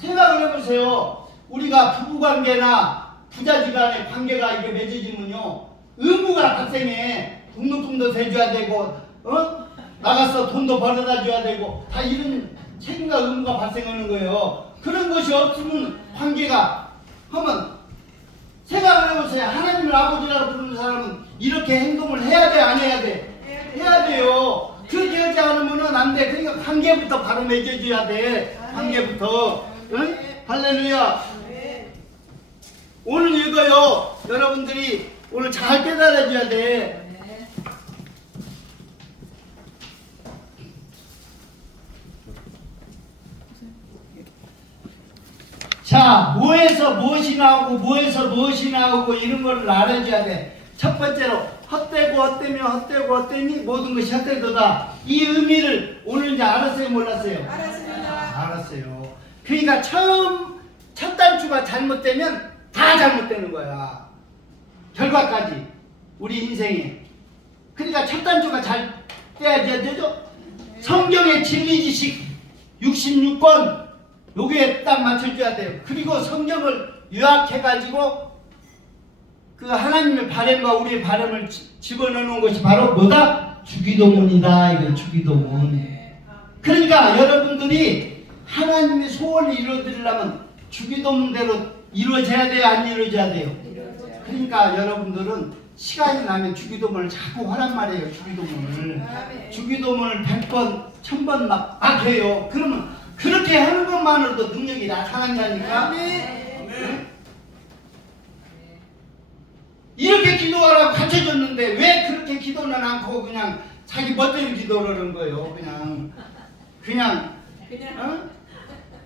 생각을 해보세요. 우리가 부부관계나 부자지간의 관계가 이게 맺어지면요, 의무가 발생해. 등록금도 대줘야 되고, 나가서 돈도 벌어다 줘야 되고, 다 이런 책임과 의무가 발생하는 거예요. 그런 것이 없으면 관계가 하면, 생각을 해보세요. 하나님을 아버지라고 부르는 사람은 이렇게 행동을 해야 돼, 안 해야 돼? 해야 돼요. 그렇게 하지 않으면 안 돼. 그러니까 관계부터 바로 맺어줘야 돼. 관계부터. 응? 할렐루야. 오늘 이거요, 여러분들이 오늘 잘 깨달아줘야 돼. 자, 뭐에서 무엇이 나오고 뭐에서 무엇이 나오고 이런 걸 알아줘야 돼. 첫 번째로 헛되고 헛되며 헛되고 헛되니 모든 것이 헛되도다. 이 의미를 오늘 이제 알았어요, 몰랐어요? 알았습니다. 알았어요. 그러니까 첫 단추가 잘못되면 다 잘못되는 거야. 결과까지 우리 인생에. 그러니까 첫 단추가 잘 떼야지 되죠? 성경의 진리 지식 66권 여기에 딱 맞춰줘야 돼요. 그리고 성경을 요약해가지고 그 하나님의 바람과 우리의 바람을 집어넣는 것이 바로 뭐다? 주기도문이다. 이거 주기도문. 그러니까 여러분들이 하나님의 소원을 이루어드리려면 주기도문대로 이루어져야 돼요? 안 이루어져야 돼요? 그러니까 여러분들은 시간이 나면 주기도문을 자꾸 하란 말이에요. 주기도문을. 주기도문을 100번, 1000번 막 해요. 그러면 그렇게 하는 것만으로도 능력이 나타난다니까. 응? 이렇게 기도하라고 가르쳐줬는데 왜 그렇게 기도는 않고 그냥 자기 멋대로 기도를 하는 거예요. 그냥 어?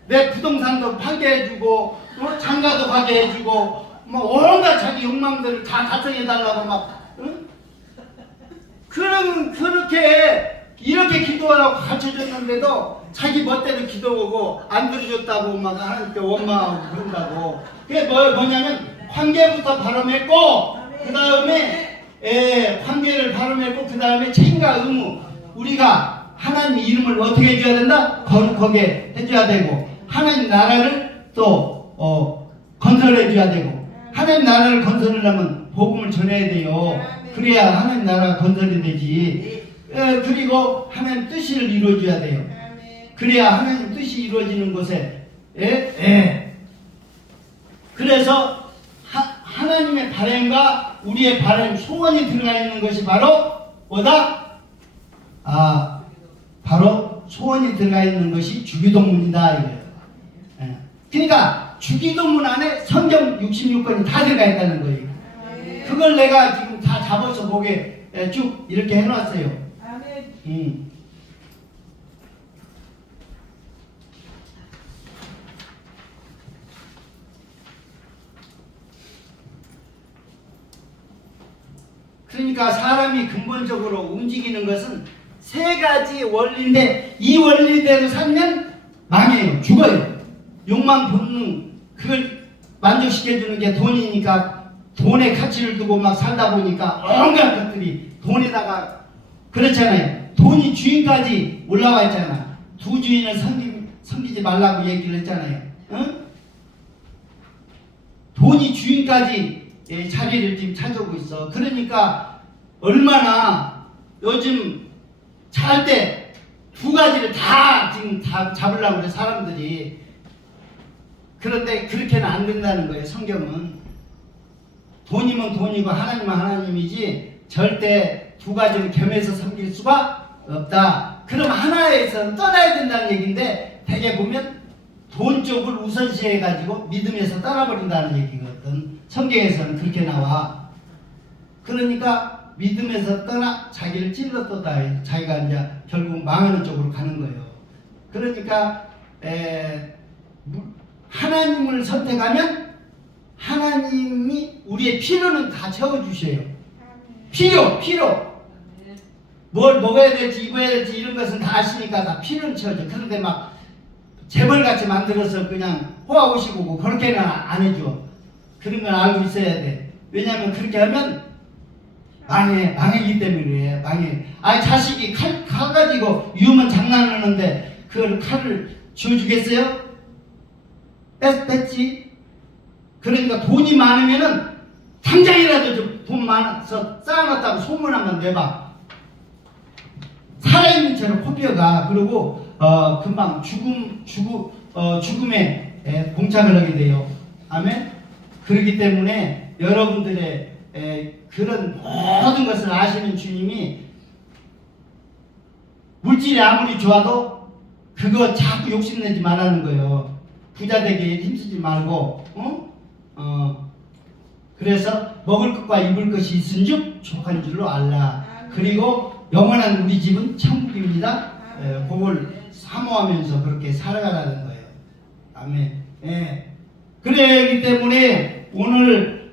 내 부동산도 팔게 해주고 장가도 가게 해주고 뭐 온갖 자기 욕망들을 다 달성해달라고 막 응? 이렇게 기도하라고 가르쳐줬는데도 자기 멋대로 기도하고 안 들어줬다고 막 하나님께 원망하고 그런다고. 그게 뭐냐면 관계부터 바로 맺고 그 다음에 관계를 바로 맺고 그 다음에 책임과 의무. 우리가 하나님 이름을 어떻게 해줘야 된다? 거룩하게 해줘야 되고 하나님 나라를 또 건설해줘야 되고 하나님 나라를 건설하려면 복음을 전해야 돼요. 그래야 하나님 나라가 건설이 되지. 그리고 하나님 뜻을 이루어줘야 돼요. 그래야 하나님 뜻이 이루어지는 곳에 그래서 하나님의 바람과 우리의 바람 소원이 들어가 있는 것이 바로 뭐다? 바로 소원이 들어가 있는 것이 주기도문이다 이거예요. 그러니까 주기도문 안에 성경 66권이 다 들어가 있다는 거예요. 그걸 내가 지금 다 잡아서 보게 쭉 이렇게 해놨어요. 그러니까 사람이 근본적으로 움직이는 것은 세 가지 원리인데 이 원리대로 살면 망해요. 죽어요. 욕망 본능 그걸 만족시켜주는 게 돈이니까 돈에 가치를 두고 막 살다 보니까 온갖 것들이 돈에다가 그렇잖아요. 돈이 주인까지 올라와 있잖아. 두 주인을 섬기지 말라고 얘기를 했잖아요. 응? 돈이 주인까지 자리를 지금 차지하고 있어. 그러니까 얼마나 요즘 잘 때 두 가지를 다 지금 다 잡으려고 그래 사람들이. 그런데 그렇게는 안 된다는 거예요. 성경은 돈이면 돈이고 하나님은 하나님이지 절대 두 가지를 겸해서 섬길 수가 없다. 그럼 하나에서는 떠나야 된다는 얘기인데 대개 보면 돈 쪽을 우선시해 가지고 믿음에서 떠나버린다는 얘기거든. 성경에서는 그렇게 나와. 그러니까 믿음에서 떠나 자기를 찔렀다. 자기가 이제 결국 망하는 쪽으로 가는 거예요. 그러니까 하나님을 선택하면 하나님이 우리의 필요는 다 채워주셔요. 필요 뭘 먹어야 될지 입어야 될지 이런 것은 다 아시니까 다 필요는 채워줘. 그런데 막 재벌같이 만들어서 그냥 호화호식이고 그렇게는 안 해줘. 그런 건 알고 있어야 돼. 왜냐하면 그렇게 하면 망해기 때문에 망해. 자식이 칼 가지고 위험한 장난을 하는데 그 칼을 쥐어주겠어요? 뺐지. 그러니까 돈이 많으면은 당장이라도 좀 돈 많아서 쌓아놨다고 소문 한번 내봐. 살아있는 채로 코피어가. 그리고 금방 죽음에 봉착을 하게 돼요. 아멘. 그렇기 때문에 여러분들의 그런 모든 것을 아시는 주님이 물질이 아무리 좋아도 그거 자꾸 욕심내지 말라는 거예요. 부자 되기에 힘쓰지 말고 그래서 먹을 것과 입을 것이 있은즉 족한 줄로 알라. 그리고 영원한 우리 집은 천국입니다. 그걸 사모하면서 그렇게 살아가라는 거예요. 아멘. 그러기 때문에 오늘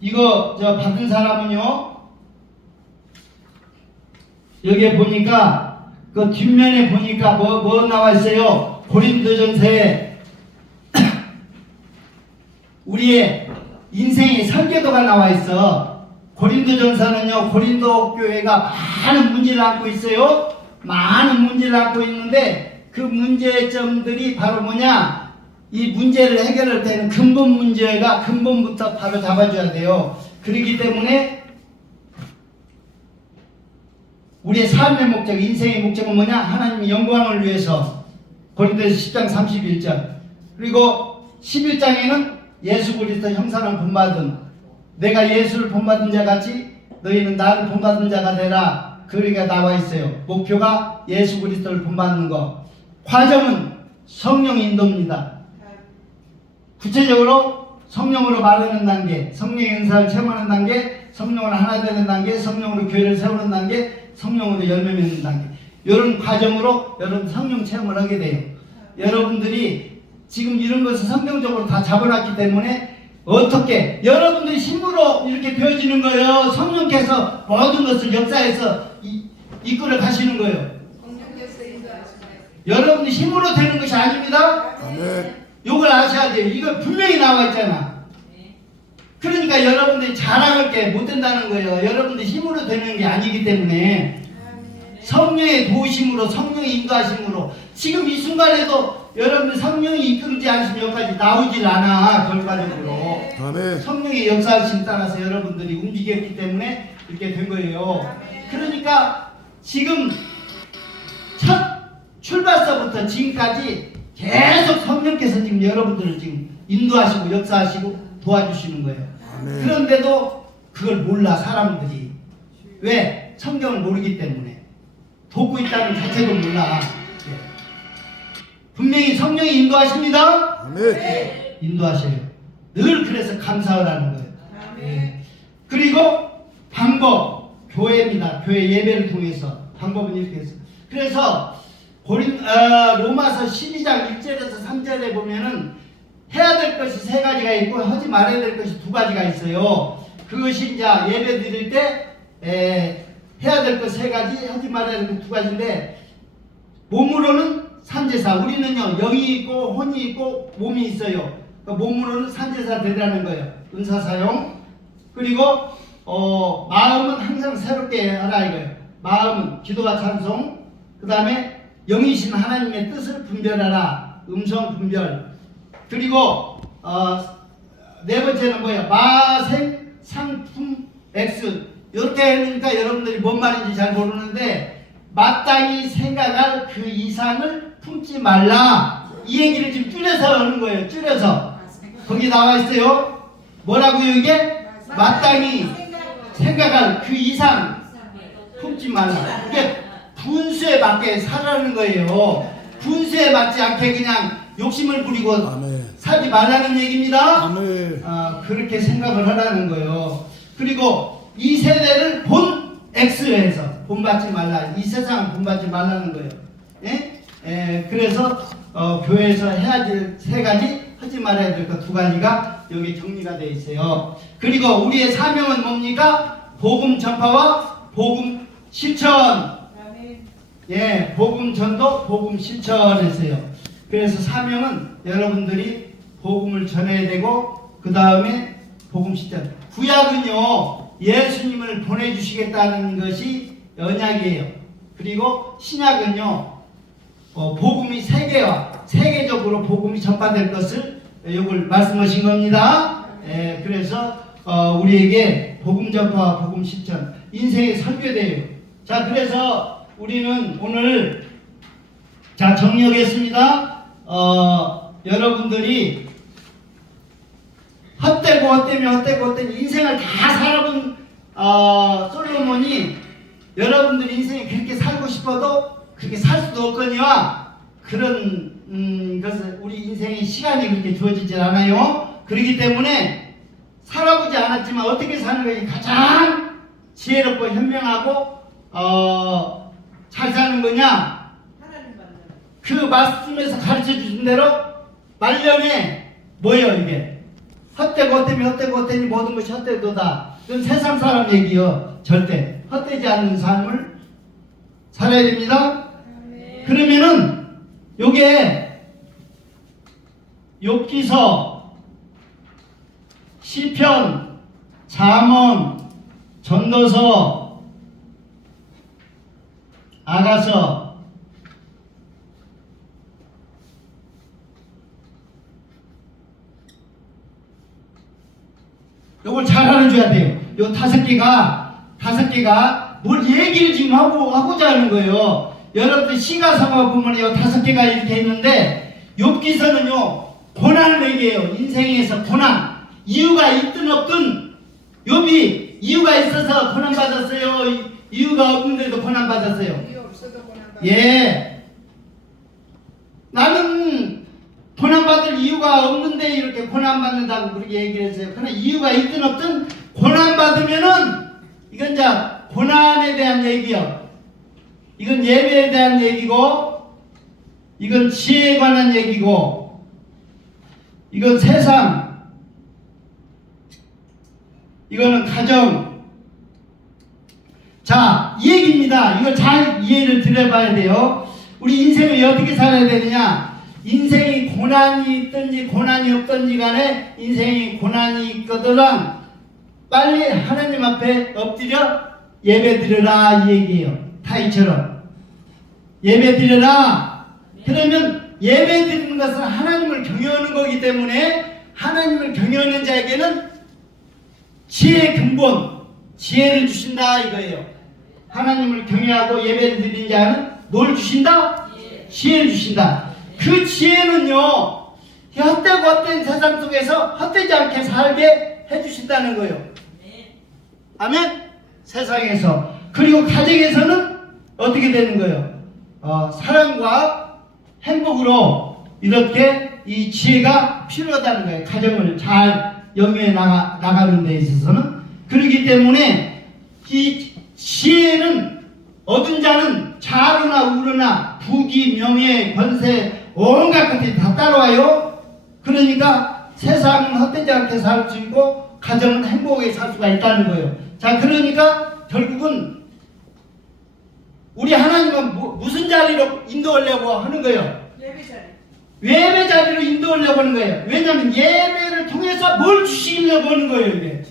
이거 저 받은 사람은요, 여기에 보니까 그 뒷면에 보니까 뭐 나와 있어요? 고린도전서에 우리의 인생의 설계도가 나와 있어. 고린도전서는요, 고린도 교회가 많은 문제를 안고 있어요. 많은 문제를 안고 있는데 그 문제점들이 바로 뭐냐? 이 문제를 해결할 때는 근본 문제가 근본부터 바로 잡아줘야 돼요. 그렇기 때문에 우리의 삶의 목적, 인생의 목적은 뭐냐? 하나님의 영광을 위해서. 고린도서 10장 31절. 그리고 11장에는 예수 그리스도 형상을 본받음. 내가 예수를 본받은 자 같이 너희는 나를 본받은 자가 되라. 그리가 나와 있어요. 목표가 예수 그리스도를 본받는 거. 과정은 성령 인도입니다. 구체적으로 성령으로 말하는 단계, 성령의 은사를 체험하는 단계, 성령으로 하나 되는 단계, 성령으로 교회를 세우는 단계, 성령으로 열매 맺는 단계. 이런 과정으로 여러분 성령 체험을 하게 돼요. 여러분들이 지금 이런 것을 성경적으로 다 잡아놨기 때문에 어떻게 여러분들이 힘으로 이렇게 되어지는 거예요. 성령께서 모든 것을 역사해서 이끌어 가시는 거예요. 성령께서 인도하시네. 여러분들 힘으로 되는 것이 아닙니다. 아멘. 이걸 아셔야 돼요. 이거 분명히 나와 있잖아. 그러니까 여러분들이 자랑할 게 못 된다는 거예요. 여러분들 힘으로 되는 게 아니기 때문에 성령의 도우심으로, 성령의 인도하심으로 지금 이 순간에도 여러분들 성령이 이끌지 않으시면 여기까지 나오질 않아. 결과적으로 아멘. 성령의 역사하심 따라서 여러분들이 움직였기 때문에 이렇게 된 거예요. 그러니까 지금 첫 출발서부터 지금까지 계속 성령께서 지금 여러분들을 지금 인도하시고 역사하시고 도와주시는 거예요. 아멘. 그런데도 그걸 몰라 사람들이. 왜? 성경을 모르기 때문에. 돕고 있다는 자체도 몰라. 예. 분명히 성령이 인도하십니다. 아멘. 인도하셔요. 늘 그래서 감사하라는 거예요. 아멘. 예. 그리고 방법, 교회입니다. 교회 예배를 통해서 방법은 이렇게 해서. 그래서 로마서 12장 1절에서 3절에 보면은 해야 될 것이 세 가지가 있고 하지 말아야 될 것이 두 가지가 있어요. 그것이 이제 예배 드릴 때 해야 될 것 세 가지, 하지 말아야 될 것 두 가지인데, 몸으로는 산제사, 우리는요 영이 있고 혼이 있고 몸이 있어요. 그러니까 몸으로는 산제사 되라는 거예요. 은사 사용. 그리고 마음은 항상 새롭게 하라 이거예요. 마음은 기도와 찬송. 그 다음에 영이신 하나님의 뜻을 분별하라. 음성 분별. 그리고 네 번째는 뭐예요? 마생 상품 X. 이렇게 하니까 여러분들이 뭔 말인지 잘 모르는데, 마땅히 생각할 그 이상을 품지 말라. 이 얘기를 지금 줄여서 하는 거예요. 줄여서. 거기 나와 있어요. 뭐라고요 이게? 마땅히 생각할 그 이상 품지 말라. 이게 분수에 맞게 살라는 거예요. 분수에 맞지 않게 그냥 욕심을 부리고 아멘. 살지 말라는 얘기입니다. 아멘. 그렇게 생각을 하라는 거예요. 그리고 이 세대를 본 X에서 본받지 말라. 이 세상을 본받지 말라는 거예요. 예? 그래서 교회에서 해야 될 세 가지, 하지 말아야 될 것 두 가지가 여기 정리가 되어 있어요. 그리고 우리의 사명은 뭡니까? 복음 전파와 복음 실천. 아멘. 예, 복음 전도, 복음 실천했어요. 그래서 사명은 여러분들이 복음을 전해야 되고, 그 다음에 복음 실천. 구약은요 예수님을 보내주시겠다는 것이 언약이에요. 그리고 신약은요 복음이 세계적으로 복음이 전파될 것을 이걸 말씀하신 겁니다. 그래서 우리에게 복음 전파와 복음 실천, 인생의 설교대요. 자, 그래서 우리는 오늘 정리하겠습니다. 여러분들이 헛되고 인생을 다 살아본 솔로몬이 여러분들 인생이 그렇게 살고 싶어도 그렇게 살 수도 없거니와 그런 것을 우리 인생의 시간이 그렇게 주어지질 않아요. 그렇기 때문에 살아보지 않았지만 어떻게 사는 것이 가장 지혜롭고 현명하고 잘 사는 거냐? 하나님 만나. 그 말씀에서 가르쳐 주신 대로 말년에 뭐예요 이게? 헛되고 헛되니 모든 것이 헛되도다. 이건 세상 사람 얘기요. 절대 헛되지 않는 삶을 살아야 됩니다. 아멘. 그러면은 요게 욥기서, 시편, 잠언, 전도서, 아가서, 요걸 잘 알아줘야 돼요. 요 다섯 개가 뭘 얘기를 지금 하고자 하는 거예요. 여러분들 시가서가 보면 요 다섯 개가 이렇게 있는데, 욥기서는요 고난을 얘기해요. 인생에서 고난, 이유가 있든 없든. 욥이 이유가 있어서 고난 받았어요, 이유가 없는데도 고난 받았어요? 이유 없어도 고난받아. 예. 나는 고난받을 이유가 없는데 이렇게 고난받는다고 그렇게 얘기를 했어요. 그러나 이유가 있든 없든 고난받으면은 이건 이제 고난에 대한 얘기요. 이건 예배에 대한 얘기고, 이건 지혜에 관한 얘기고, 이건 세상, 이거는 가정. 자, 이 얘기입니다. 이걸 잘 이해를 드려봐야 돼요. 우리 인생을 어떻게 살아야 되느냐? 인생이 고난이 있든지 고난이 없든지 간에, 인생이 고난이 있거든 빨리 하나님 앞에 엎드려 예배 드려라, 이 얘기예요. 타이처럼 예배 드려라. 그러면 예배 드리는 것은 하나님을 경외하는 거기 때문에, 하나님을 경외하는 자에게는 지혜의 근본, 지혜를 주신다 이거예요. 하나님을 경외하고 예배를 드리는 자는 뭘 주신다? 지혜를 주신다. 그 지혜는요, 헛되고 헛된 세상 속에서 헛되지 않게 살게 해주신다는 거예요. 아멘? 세상에서. 그리고 가정에서는 어떻게 되는 거예요? 사랑과 행복으로 이렇게 이 지혜가 필요하다는 거예요. 가정을 잘 영위해 나가는 데 있어서는. 그렇기 때문에 이 지혜는 얻은 자는 자루나 우르나 부귀, 명예, 권세, 온갖 것들이 다 따라와요. 그러니까 세상은 헛되지 않게 살 수 있고, 가정은 행복하게 살 수가 있다는 거예요. 자, 그러니까 결국은 우리 하나님은 무슨 자리로 인도하려고 하는 거예요? 예배 자리. 예배 자리로 인도하려고 하는 거예요. 왜냐하면 예배를 통해서 뭘 주시려고 하는 거예요. 이게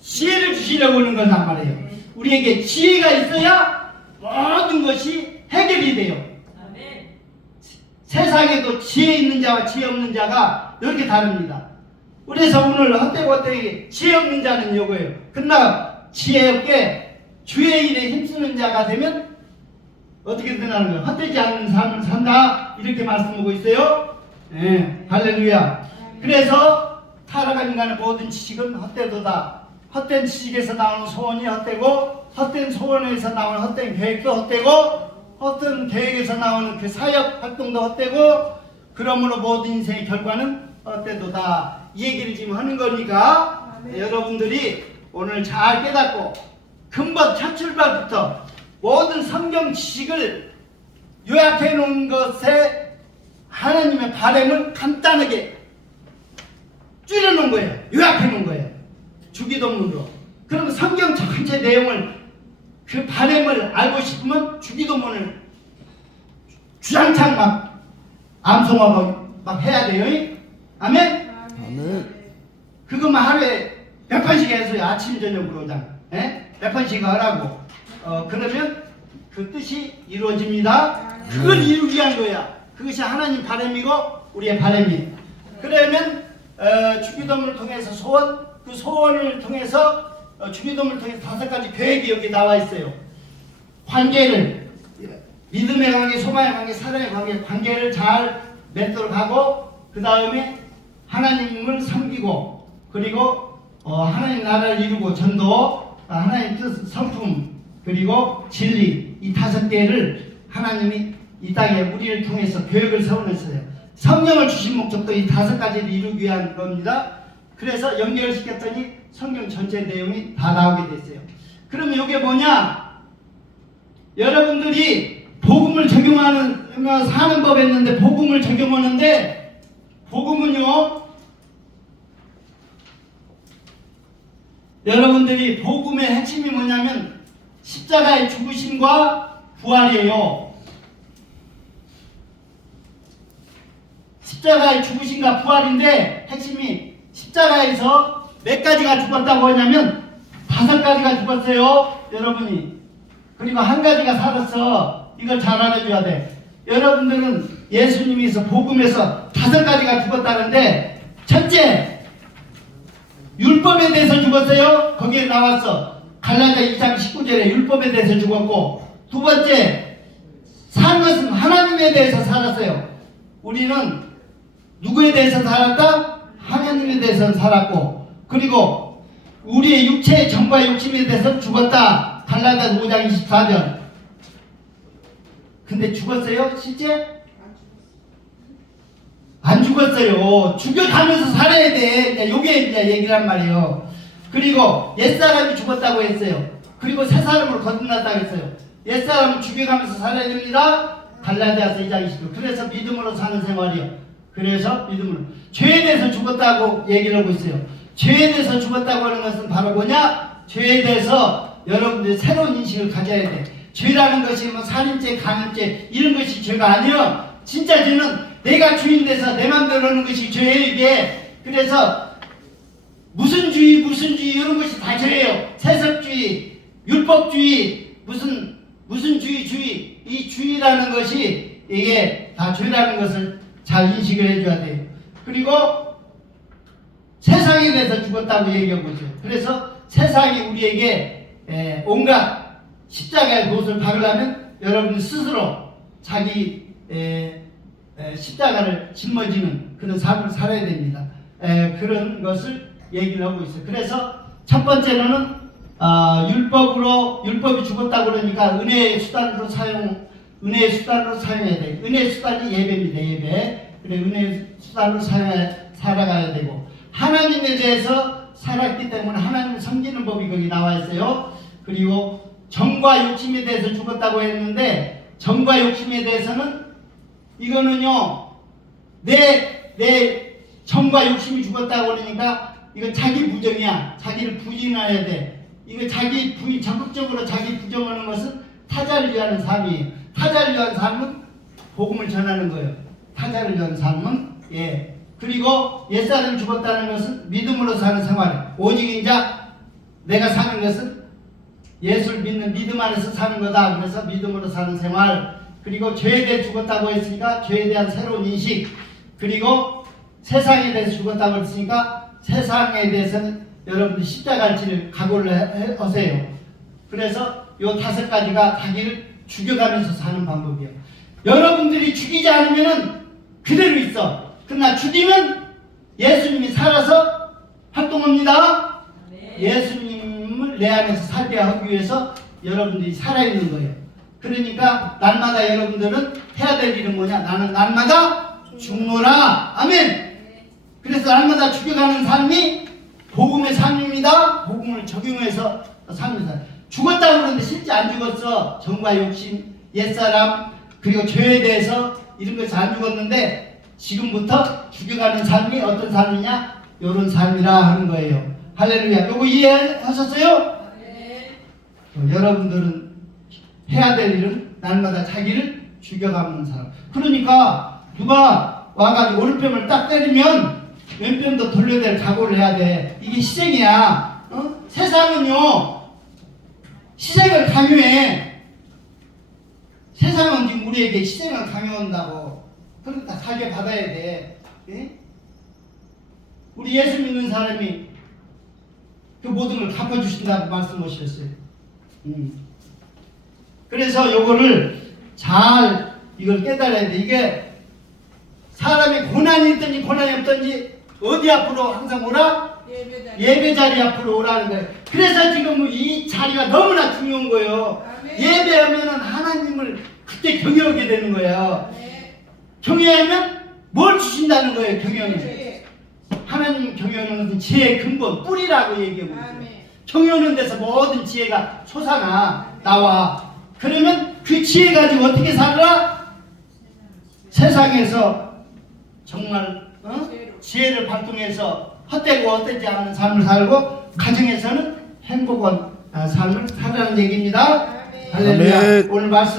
지혜를 주시려고 하는 거란 말이에요. 우리에게 지혜가 있어야 모든 것이 해결이 돼요. 세상에도 지혜 있는 자와 지혜 없는 자가 이렇게 다릅니다. 그래서 오늘 헛되고 지혜 없는 자는 이거예요. 그러나 지혜 없게 주의 일에 힘쓰는 자가 되면 어떻게 되나는 거예요? 헛되지 않는 삶을 산다, 이렇게 말씀하고 있어요. 네, 할렐루야. 그래서 타락한 인간의 모든 지식은 헛되도다. 헛된 지식에서 나오는 소원이 헛되고, 헛된 소원에서 나오는 헛된 계획도 헛되고, 헛된 계획에서 나오는 그 사역 활동도 헛되고, 그러므로 모든 인생의 결과는 헛되도다. 이 얘기를 지금 하는 거니까, 여러분들이 오늘 잘 깨닫고 근본 첫 출발부터 모든 성경 지식을 요약해 놓은 것에 하나님의 바람을 간단하게 줄여 놓은 거예요. 요약해 놓은 거예요. 주기도문으로. 그러면 성경 전체 내용을, 그 바람을 알고 싶으면 주기도문을 주장창 막 암송하고 막 해야 돼요. 아멘? 아멘. 그것만 하루에 몇 번씩 해서요. 아침 저녁으로 몇 번씩 하라고. 그러면 그 뜻이 이루어집니다. 그걸 이루기 위한 거야. 그것이 하나님 바람이고 우리의 바람이. 그러면 주기도문을 통해서 소원, 그 소원을 통해서 주기도문을 통해서 5가지 계획이 여기 나와 있어요. 관계를, 믿음의 관계, 소망의 관계, 사랑의 관계, 관계를 잘 맺도록 하고, 그 다음에 하나님을 섬기고, 그리고 하나님 나라를 이루고, 전도, 하나님 뜻, 성품, 그리고 진리, 이 5개를 하나님이 이 땅에 우리를 통해서 교육을 세워냈어요. 성령을 주신 목적도 이 5가지를 이루기 위한 겁니다. 그래서 연결시켰더니 성경 전체 내용이 다 나오게 됐어요. 그러면 이게 뭐냐? 여러분들이 복음을 적용하는, 사는 법 했는데, 복음을 적용하는데 복음은요, 여러분들이 복음의 핵심이 뭐냐면 십자가의 죽으심과 부활이에요. 십자가의 죽으심과 부활인데 핵심이 십자가에서 몇 가지가 죽었다고 하냐면 5가지가 죽었어요, 여러분이. 그리고 한 가지가 살았어. 이걸 잘 알아줘야 돼. 여러분들은 예수님께서 복음에서 5가지가 죽었다는데, 첫째, 율법에 대해서 죽었어요. 거기에 나왔어. 갈라디아 2장 19절에 율법에 대해서 죽었고, 두 번째, 산 것은 하나님에 대해서 살았어요. 우리는 누구에 대해서 살았다? 하나님에 대해서 살았고, 그리고 우리의 육체의 정과 욕심에 대해서 죽었다. 갈라디아 5장 24절. 근데 죽었어요? 실제? 안 죽었어요. 죽여가면서 살아야 돼. 요게 이제 얘기란 말이에요. 그리고 옛사람이 죽었다고 했어요. 그리고 새 사람으로 거듭났다고 했어요. 옛사람은 죽여가면서 살아야 됩니다. 갈라디아서 2장 20절. 그래서 믿음으로 사는 생활이요. 그래서 믿음으로. 죄에 대해서 죽었다고 얘기를 하고 있어요. 죄에 대해서 죽었다고 하는 것은 바로 뭐냐? 죄에 대해서 여러분들이 새로운 인식을 가져야 돼. 죄라는 것이 뭐 살인죄, 간음죄 이런 것이 죄가 아니요. 진짜 죄는 내가 주인 돼서 내 맘대로 하는 것이 죄예요, 이게. 그래서 무슨 주의 이런 것이 다 죄예요. 세속주의, 율법주의, 무슨 주의. 이 주의라는 것이 이게 다 죄라는 것을 잘 인식을 해줘야 돼요. 그리고 세상에 대해서 죽었다고 얘기하고 있어요. 그래서 세상이 우리에게 온갖 십자가의 못을 박으려면 여러분 스스로 자기 십자가를 짊어지는 그런 삶을 살아야 됩니다. 그런 것을 얘기를 하고 있어요. 그래서 첫 번째로는 율법이 죽었다고 그러니까 은혜의 수단으로 사용해야 돼. 은혜의 수단이 예배입니다. 예배. 그래, 은혜의 수단으로 살아가야 되고, 하나님에 대해서 살았기 때문에 하나님을 섬기는 법이 거기 나와 있어요. 그리고 정과 욕심에 대해서 죽었다고 했는데, 정과 욕심에 대해서는 이거는요, 내 정과 욕심이 죽었다고 그러니까 이건 자기 부정이야. 자기를 부인해야 돼. 이거 적극적으로 자기 부정하는 것은 타자를 위하는 삶이에요. 타자를 위한 삶은 복음을 전하는 거예요. 타자를 위한 삶은 그리고 옛사람이 죽었다는 것은 믿음으로 사는 생활. 오직 이제 내가 사는 것은 예수를 믿는 믿음 안에서 사는 거다. 그래서 믿음으로 사는 생활. 그리고 죄에 대해 죽었다고 했으니까 죄에 대한 새로운 인식. 그리고 세상에 대해서 죽었다고 했으니까 세상에 대해서는 여러분들이 십자가를 지를 각오를 하세요. 그래서 요 5가지가 자기를 죽여가면서 사는 방법이에요. 여러분들이 죽이지 않으면은 그대로 있어. 그러나 죽이면 예수님이 살아서 활동합니다. 예수님을 내 안에서 살게 하기 위해서 여러분들이 살아있는 거예요. 그러니까 날마다 여러분들은 해야 될 일은 뭐냐? 나는 날마다 죽노라. 아멘. 그래서 날마다 죽여가는 삶이 복음의 삶입니다. 복음을 적용해서 삽니다. 죽었다고 그러는데 실제 안 죽었어. 정과 욕심, 옛사람, 그리고 죄에 대해서 이런 것이 안 죽었는데 지금부터 죽여가는 삶이 어떤 삶이냐? 이런 삶이라 하는 거예요. 할렐루야. 요거 이해하셨어요? 네. 여러분들은 해야 될 일은 날마다 자기를 죽여가는 사람. 그러니까 누가 와가지고 오른편을 딱 때리면 왼편도 돌려야 될 각오를 해야 돼. 이게 희생이야. 세상은요, 희생을 강요해. 세상은 지금 우리에게 희생을 강요한다고. 그러니까 살게 받아야 돼. 예? 우리 예수 믿는 사람이 그 모든 걸 갚아주신다고 말씀하셨어요. 그래서 요거를 잘 이걸 깨달아야 돼. 이게 사람이 고난이 있든지 고난이 없든지 어디 앞으로 항상 오라? 예배 자리 앞으로 오라는 거예요. 그래서 지금 이 자리가 너무나 중요한 거예요. 아멘. 예배하면은 하나님을 그때 경외하게 되는 거예요. 네. 경외하면 뭘 주신다는 거예요. 경외하면 네. 하나님 경외하는 것은 지혜의 근본 뿌리라고 얘기하고 있어요. 아멘. 경외하는 데서 모든 지혜가 솟아나 나와. 그러면 그 지혜 가지고 어떻게 살아? 세상에서 정말 지혜를 발동해서 헛되고 헛되지 않는 삶을 살고 가정에서는 행복한 삶을 살라는 얘기입니다. 할렐루야. 아멘. 오늘 말씀